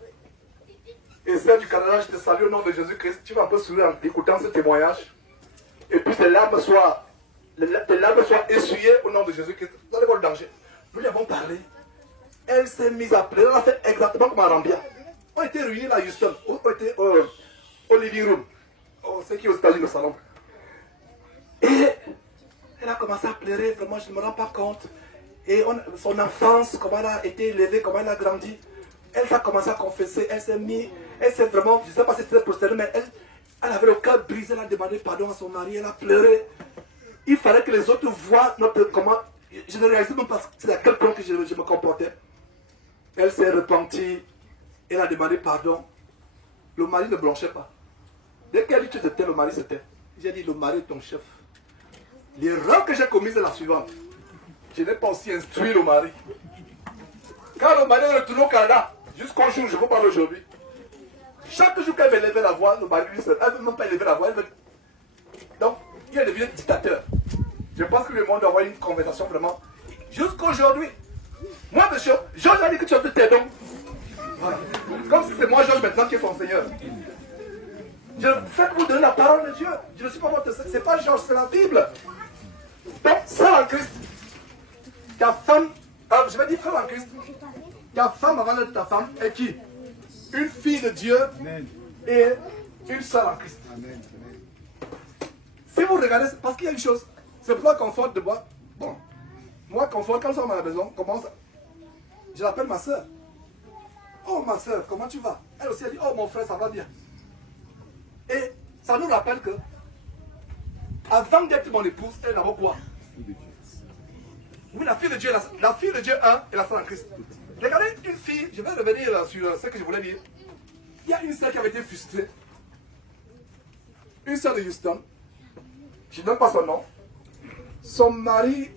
Et sœur du Canada, je te salue au nom de Jésus-Christ. Tu vas un peu sourire en écoutant ce témoignage. Et puis tes larmes soient essuyées au nom de Jésus-Christ. Vous allez voir le danger. Nous lui avons parlé. Elle s'est mise à pleurer. Elle a fait exactement comme Arambia. On était réunis là à Houston. On était au living room. C'est qui aux États-Unis, le salon. Et elle a commencé à pleurer. Vraiment, je ne me rends pas compte. Et son enfance, comment elle a été élevée, comment elle a grandi. Elle a commencé à confesser. Elle s'est vraiment, je ne sais pas si c'était postérieur, mais elle avait le cœur brisé. Elle a demandé pardon à son mari. Elle a pleuré. Il fallait que les autres voient comment. Je ne réalisais même pas à quel point que je me comportais. Elle s'est repentie. Elle a demandé pardon. Le mari ne blanchait pas. Dès qu'elle dit que tu te tais, le mari se tait. J'ai dit, le mari est ton chef. L'erreur que j'ai commise est la suivante. Je n'ai pas aussi instruit le mari. Quand le mari est retourné au Canada, jusqu'au jour où je vous parle aujourd'hui, chaque jour qu'elle élevait la voix, le mari lui seul, elle ne veut même pas élever la voix. Donc, il est devenu dictateur. Je pense que le monde doit avoir une conversation vraiment. Jusqu'aujourd'hui. Moi, monsieur, Georges a dit que tu as fait tes dons. Voilà. Comme si c'est moi, Georges, maintenant qui est son Seigneur. Faites-vous donner la parole de Dieu. Je ne suis pas votre Seigneur. Ce n'est pas Georges, c'est la Bible. Donc, sœur en Christ. Ta femme, je vais dire frère en Christ. Ta femme avant d'être ta femme est qui? Une fille de Dieu et une sœur en Christ. Si vous regardez, parce qu'il y a une chose, c'est pour la confort de bois. Bon, moi, confort, quand je suis à la maison, comment ça? Je l'appelle ma soeur. Oh, ma soeur, comment tu vas? Elle aussi, elle dit, oh, mon frère, ça va bien. Et ça nous rappelle que, avant d'être mon épouse, elle est d'abord quoi? Oui, la fille de Dieu, la fille de Dieu 1 et la sœur en Christ. Regardez une fille, je vais revenir sur ce que je voulais dire. Il y a une sœur qui avait été frustrée. Une sœur de Houston. Je ne donne pas son nom. Son mari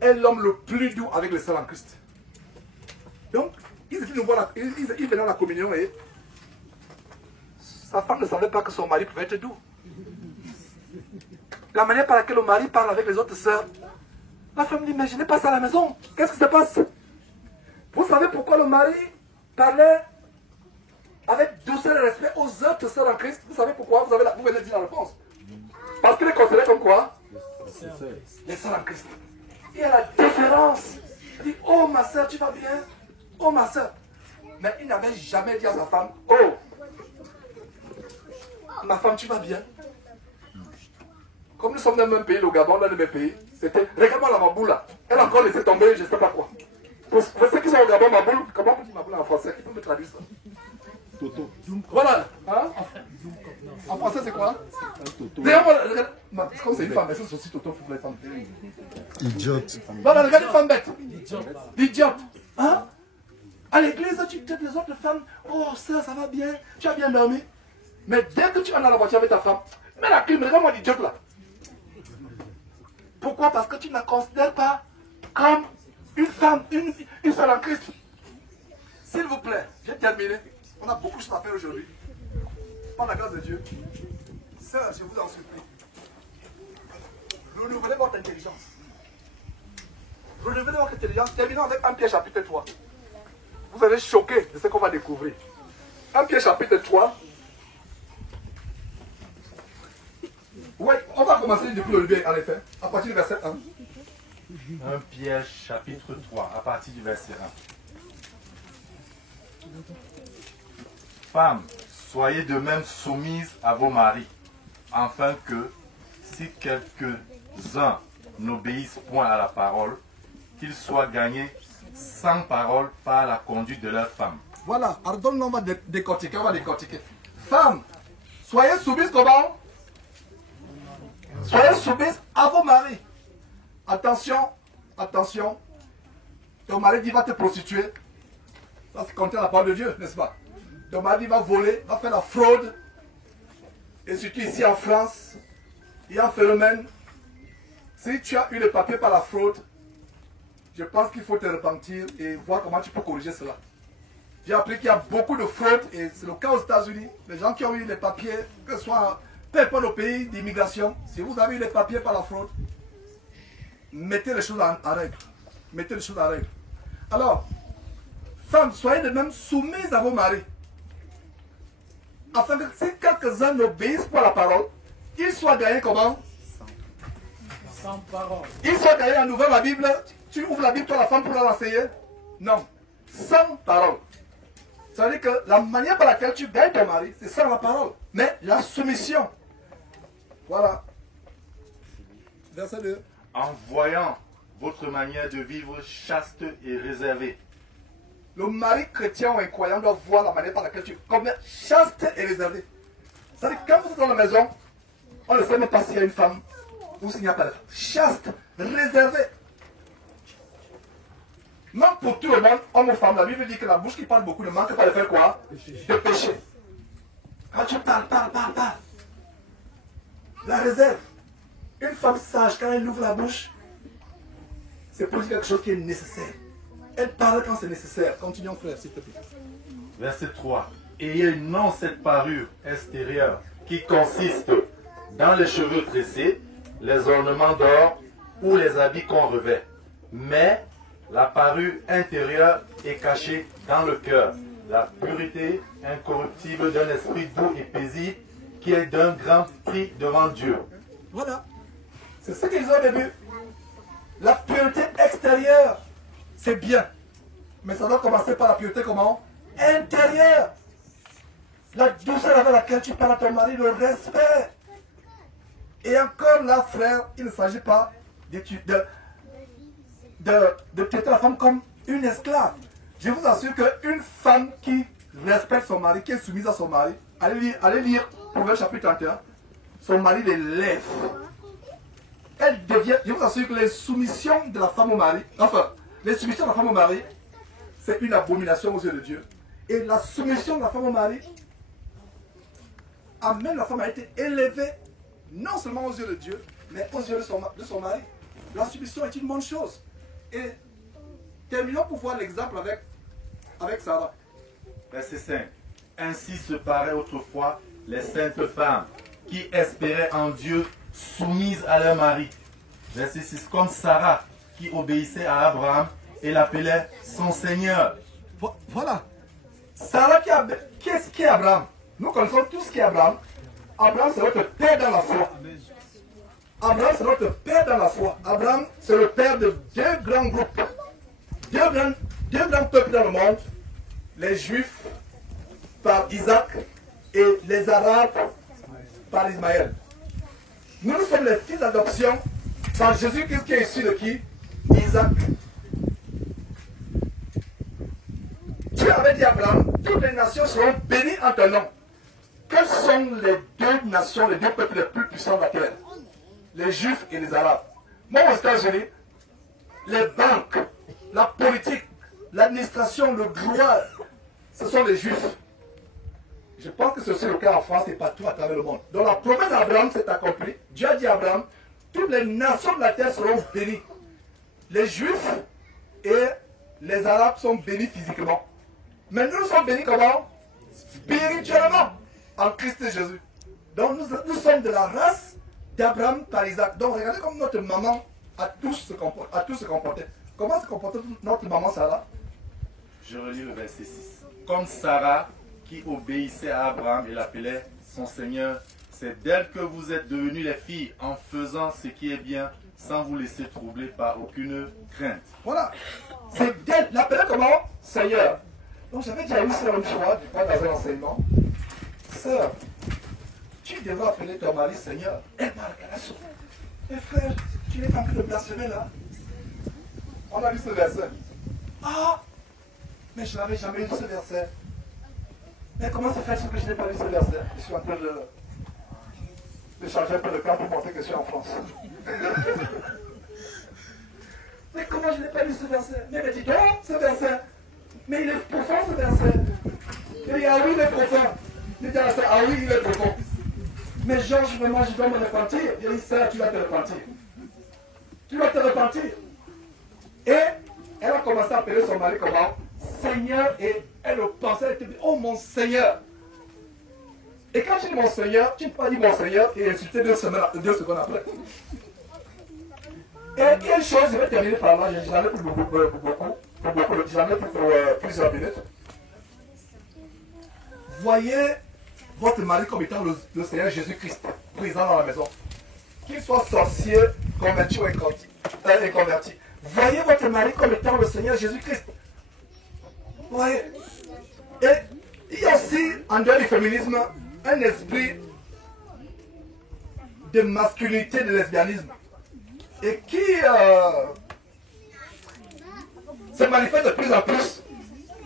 est l'homme le plus doux avec les sœurs en Christ. Donc, ils venaient à la communion et sa femme ne savait pas que son mari pouvait être doux. La manière par laquelle le mari parle avec les autres sœurs, la femme dit, mais je n'ai pas ça à la maison. Qu'est-ce qui se passe? Vous savez pourquoi le mari parlait avec douceur et respect aux autres sœurs en Christ? Vous savez pourquoi? Vous venez de dire la réponse. Parce qu'il est considéré comme quoi? Les sœurs en Christ. Il y a la différence. Il dit, oh ma soeur, tu vas bien? Oh ma soeur. Mais il n'avait jamais dit à sa femme, oh, ma femme, tu vas bien? Comme nous sommes dans le même pays, le Gabon, dans le même pays, c'était, regarde-moi la maboule là. Elle a encore laissé tomber, je ne sais pas quoi. Pour ceux qui sont au Gabon, maboule, comment on dit maboule en français? Qui peut me traduire ça? Toto. Voilà. Hein? En français, c'est quoi? Regarde, comme c'est une femme, mais c'est aussi Toto pour les femmes. Idiote. Voilà, regarde une femme bête. L'idiote. Hein? À l'église, tu dis les autres femmes, oh ça, ça va bien, tu as bien dormi. Mais dès que tu es dans la voiture avec ta femme, mets la clim, regarde-moi l'idiote là. Pourquoi? Parce que tu ne la considères pas comme une femme, une femme en Christ. S'il vous plaît, j'ai terminé. On a beaucoup de choses à faire aujourd'hui. Par la grâce de Dieu. Sœur, je vous en supplie. Renouvelez votre intelligence. Renouvelez votre intelligence. Terminons avec 1 Pierre chapitre 3. Vous allez choquer de ce qu'on va découvrir. 1 Pierre chapitre 3. Oui, on va commencer depuis le début, en effet, à partir du verset 1. 1 Pierre chapitre 3, à partir du verset 1. Femmes, soyez de même soumises à vos maris, afin que, si quelques-uns n'obéissent point à la parole, qu'ils soient gagnés sans parole par la conduite de leurs femmes. Voilà, alors donc on va décortiquer, Femmes, soyez soumises comment? Soyez soumises à vos maris. Attention, attention. Ton mari dit va te prostituer. Ça c'est contre la parole de Dieu, n'est-ce pas? Ton mari va voler, va faire la fraude. Et surtout ici en France, il y a un phénomène. Si tu as eu les papiers par la fraude, je pense qu'il faut te repentir et voir comment tu peux corriger cela. J'ai appris qu'il y a beaucoup de fraudes et c'est le cas aux États-Unis. Les gens qui ont eu les papiers, que ce soit peu importe le pays d'immigration, si vous avez eu les papiers par la fraude, mettez les choses en règle. Mettez les choses en règle. Alors, femmes, soyez de même soumises à vos maris. Afin que si quelques-uns n'obéissent pas à la parole, ils soient gagnés comment? Sans parole. Ils soient gagnés en ouvrant la Bible. Tu ouvres la Bible, toi la femme, pour l'enseigner? Non. Sans parole. Ça veut dire que la manière par laquelle tu gagnes ton mari, c'est sans la parole. Mais la soumission. Voilà. Verset 2. En voyant votre manière de vivre chaste et réservée. Le mari chrétien ou un croyant doit voir la manière par laquelle tu es comme chaste et réservé. C'est-à-dire que quand vous êtes dans la maison, on ne sait même pas s'il y a une femme ou s'il n'y a pas de femme. Chaste, réservé. Même pour tout le monde, homme ou femme, la Bible dit que la bouche qui parle beaucoup ne manque pas de faire quoi? De pécher. Quand tu parles. La réserve. Une femme sage, quand elle ouvre la bouche, c'est pour dire quelque chose qui est nécessaire. Elle parle quand c'est nécessaire. Continuons, frère, s'il te plaît. Verset 3. Ayez non cette parure extérieure qui consiste dans les cheveux tressés, les ornements d'or ou les habits qu'on revêt, mais la parure intérieure est cachée dans le cœur. La pureté incorruptible d'un esprit doux et paisible qui est d'un grand prix devant Dieu. Voilà. C'est ce qu'ils ont au début. La pureté extérieure, c'est bien. Mais ça doit commencer par la pureté comment? Intérieure. La douceur avec laquelle tu parles à ton mari, le respect. Et encore là, frère, il ne s'agit pas de traiter la femme comme une esclave. Je vous assure qu'une femme qui respecte son mari, qui est soumise à son mari, allez lire Proverbe chapitre 31, son mari l'élève. Elle devient, je vous assure que les soumissions de la femme au mari, les soumissions de la femme au mari, c'est une abomination aux yeux de Dieu. Et la soumission de la femme au mari amène la femme à être élevée, non seulement aux yeux de Dieu, mais aux yeux de son mari. La soumission est une bonne chose. Et terminons pour voir l'exemple avec Sarah. Verset 5. Ainsi se paraient autrefois les saintes femmes qui espéraient en Dieu, soumises à leur mari. Verset 6. Comme Sarah qui obéissait à Abraham et l'appelait son Seigneur. Voilà. Sarah qu'est-ce qui est Abraham? Nous connaissons tout ce qui est Abraham. Abraham, c'est notre père dans la foi. Abraham, c'est notre père dans la foi. Abraham, c'est le père de deux grands groupes. Deux grands peuples dans le monde. Les Juifs par Isaac et les Arabes par Ismaël. Nous sommes les fils d'adoption par Jésus-Christ qui est issu de qui? Isaac. Dieu avait dit à Abraham, toutes les nations seront bénies en ton nom. Quelles sont les deux nations, les deux peuples les plus puissants de la terre? Les Juifs et les Arabes. Moi, aux États-Unis, les banques, la politique, l'administration, le droit, ce sont les Juifs. Je pense que c'est aussi le cas en France et partout à travers le monde. Donc la promesse d'Abraham s'est accomplie. Dieu a dit à Abraham, toutes les nations de la terre seront bénies. Les Juifs et les Arabes sont bénis physiquement. Mais nous sommes bénis comment? Spirituellement, en Christ Jésus. Donc nous sommes de la race d'Abraham par Isaac. Donc regardez comme notre maman a tous se comporté. Comment se comportait notre maman Sarah? Je relis le verset 6. Comme Sarah qui obéissait à Abraham et l'appelait son Seigneur, c'est d'elle que vous êtes devenues les filles en faisant ce qui est bien sans vous laisser troubler par aucune crainte. Voilà. C'est d'elle, l'appelait comment? Seigneur. Donc j'avais déjà eu ça une fois, du point dans un enseignement. Sœur, tu devrais appeler ton mari Seigneur. Elle m'a regardé. Mais frère, tu n'es pas en train de blasphémer là? On a lu ce verset. Ah, mais je n'avais jamais lu ce verset. Mais comment se fait-il que je n'ai pas lu ce verset? Je suis en train de changer un peu de camp pour montrer que je suis en France. Mais comment je n'ai pas lu ce verset? Mais dis donc, ce verset. Mais il est profond ce verset. Il dit, ah oui, il est profond. Il dit, ah oui, il est profond. Mais Georges, vraiment, je dois me repentir. Il dit, ça, tu vas te repentir. Tu vas te repentir. Et elle a commencé à appeler son mari comment? Seigneur. Et elle le pensait, elle te dit, oh mon Seigneur. Et quand tu dis mon Seigneur, tu ne peux pas dire mon Seigneur et insulter 2 secondes après. Et une chose, je vais terminer par là, je n'en ai plus beaucoup, j'en ai plus pour plusieurs minutes. Voyez votre mari comme étant le Seigneur Jésus-Christ, présent dans la maison. Qu'il soit sorcier, converti ou inconverti. Voyez votre mari comme étant le Seigneur Jésus-Christ. Voyez. Et il y a aussi, en dehors du féminisme, un esprit de masculinité, de lesbianisme. Et qui se manifeste de plus en plus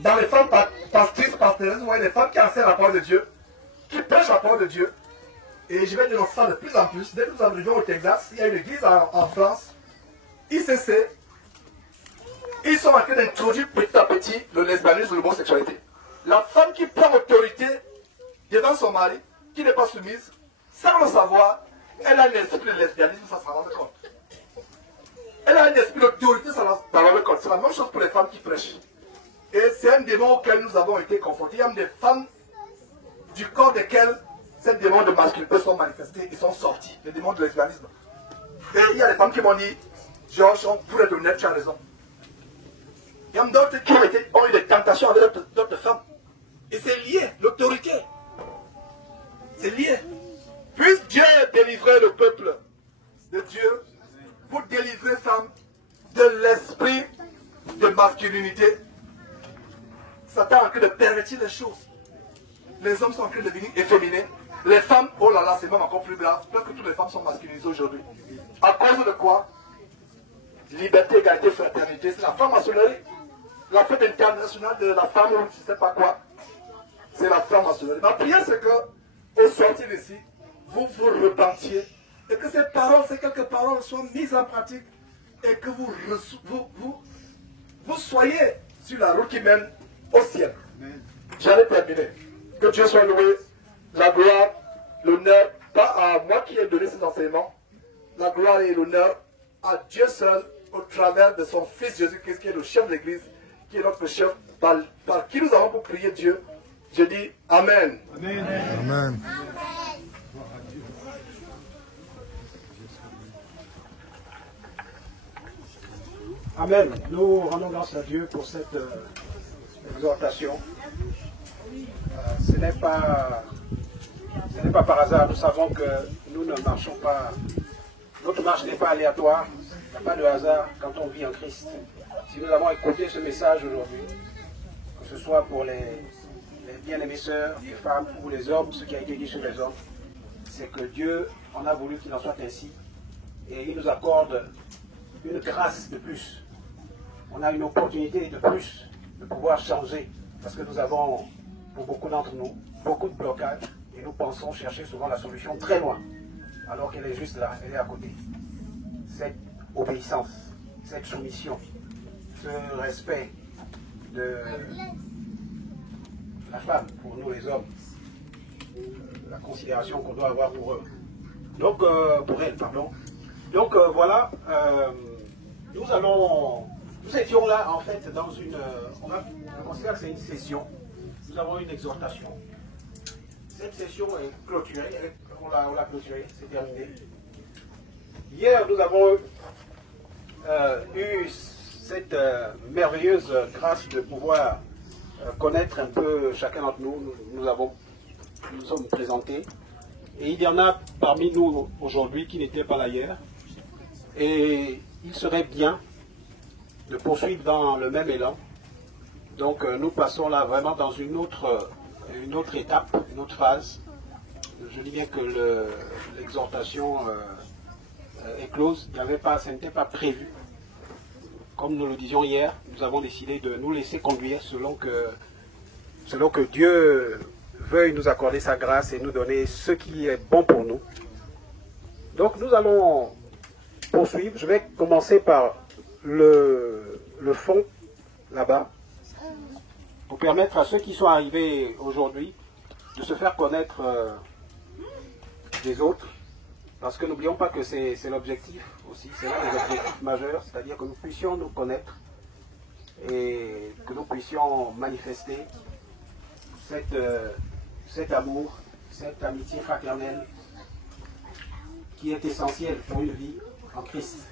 dans les femmes pastrices, pastorales, vous voyez, les femmes qui enseignent la parole de Dieu, qui prêchent la parole de Dieu. Et je vais dénoncer ça de plus en plus. Dès que nous arrivons au Texas, il y a une église en France, ICC. Ils sont en train d'introduire petit à petit le lesbianisme ou l'homosexualité. La femme qui prend autorité devant son mari, qui n'est pas soumise, sans le savoir, elle a un esprit de lesbianisme, ça s'en rend compte. Elle a un esprit d'autorité, ça s'en rend compte. C'est la même chose pour les femmes qui prêchent. Et c'est un démon auquel nous avons été confrontés. Il y a des femmes du corps desquelles ces démons de masculinité sont manifestés et sont sortis, les démons de lesbianisme. Et il y a des femmes qui m'ont dit, Georges, on pourrait donner, tu as raison. Il y a d'autres qui ont eu des tentations avec d'autres femmes. Et c'est lié, l'autorité. C'est lié. Puisse Dieu délivrer le peuple de Dieu pour délivrer femmes de l'esprit de masculinité. Satan est en train de pervertir les choses. Les hommes sont en train de devenir efféminés. Les femmes, oh là là, c'est même encore plus grave. Parce que toutes les femmes sont masculinisées aujourd'hui. À cause de quoi? Liberté, égalité, fraternité. C'est la franc-maçonnerie. La fête internationale de la femme, ou je ne sais pas quoi. C'est la franc-maçonnerie. Ma prière, c'est que, au sortir d'ici, vous vous repentiez. Et que ces paroles, ces quelques paroles soient mises en pratique. Et que vous soyez sur la route qui mène au ciel. J'allais terminer. Que Dieu soit loué. La gloire, l'honneur, pas à moi qui ai donné ces enseignements. La gloire et l'honneur à Dieu seul au travers de son Fils Jésus-Christ qui est le chef de l'Église, qui est notre chef, par qui nous avons pour prier Dieu. Je dis Amen. Amen. Amen. Amen. Nous rendons grâce à Dieu pour cette exhortation. Ce n'est pas par hasard. Nous savons que nous ne marchons pas. Notre marche n'est pas aléatoire. Il n'y a pas de hasard quand on vit en Christ. Si nous avons écouté ce message aujourd'hui, que ce soit pour les bien-aimées sœurs, les femmes ou les hommes, ce qui a été dit sur les hommes, c'est que Dieu en a voulu qu'il en soit ainsi. Et il nous accorde une grâce de plus. On a une opportunité de plus de pouvoir changer. Parce que nous avons, pour beaucoup d'entre nous, beaucoup de blocages. Et nous pensons chercher souvent la solution très loin. Alors qu'elle est juste là, elle est à côté. Cette obéissance, cette soumission, ce respect de la femme pour nous les hommes, la considération qu'on doit avoir pour eux. Donc, pour elle, pardon. Donc voilà, nous étions là en fait dans une, on considère que c'est une session, nous avons une exhortation. Cette session est clôturée, on l'a clôturée, c'est terminé. Hier, nous avons eu cette merveilleuse grâce de pouvoir connaître un peu chacun d'entre nous. Nous sommes présentés. Et il y en a parmi nous aujourd'hui qui n'étaient pas là hier. Et il serait bien de poursuivre dans le même élan. Donc nous passons là vraiment dans une autre étape, une autre phase. Je dis bien que l'exhortation est close, ce n'était pas prévu. Comme nous le disions hier, nous avons décidé de nous laisser conduire selon que Dieu veuille nous accorder sa grâce et nous donner ce qui est bon pour nous. Donc nous allons poursuivre. Je vais commencer par le fond, là-bas, pour permettre à ceux qui sont arrivés aujourd'hui de se faire connaître des autres. Parce que n'oublions pas que c'est l'objectif aussi, c'est l'un des objectifs majeurs, c'est-à-dire que nous puissions nous connaître et que nous puissions manifester cet amour, cette amitié fraternelle qui est essentielle pour une vie en Christ.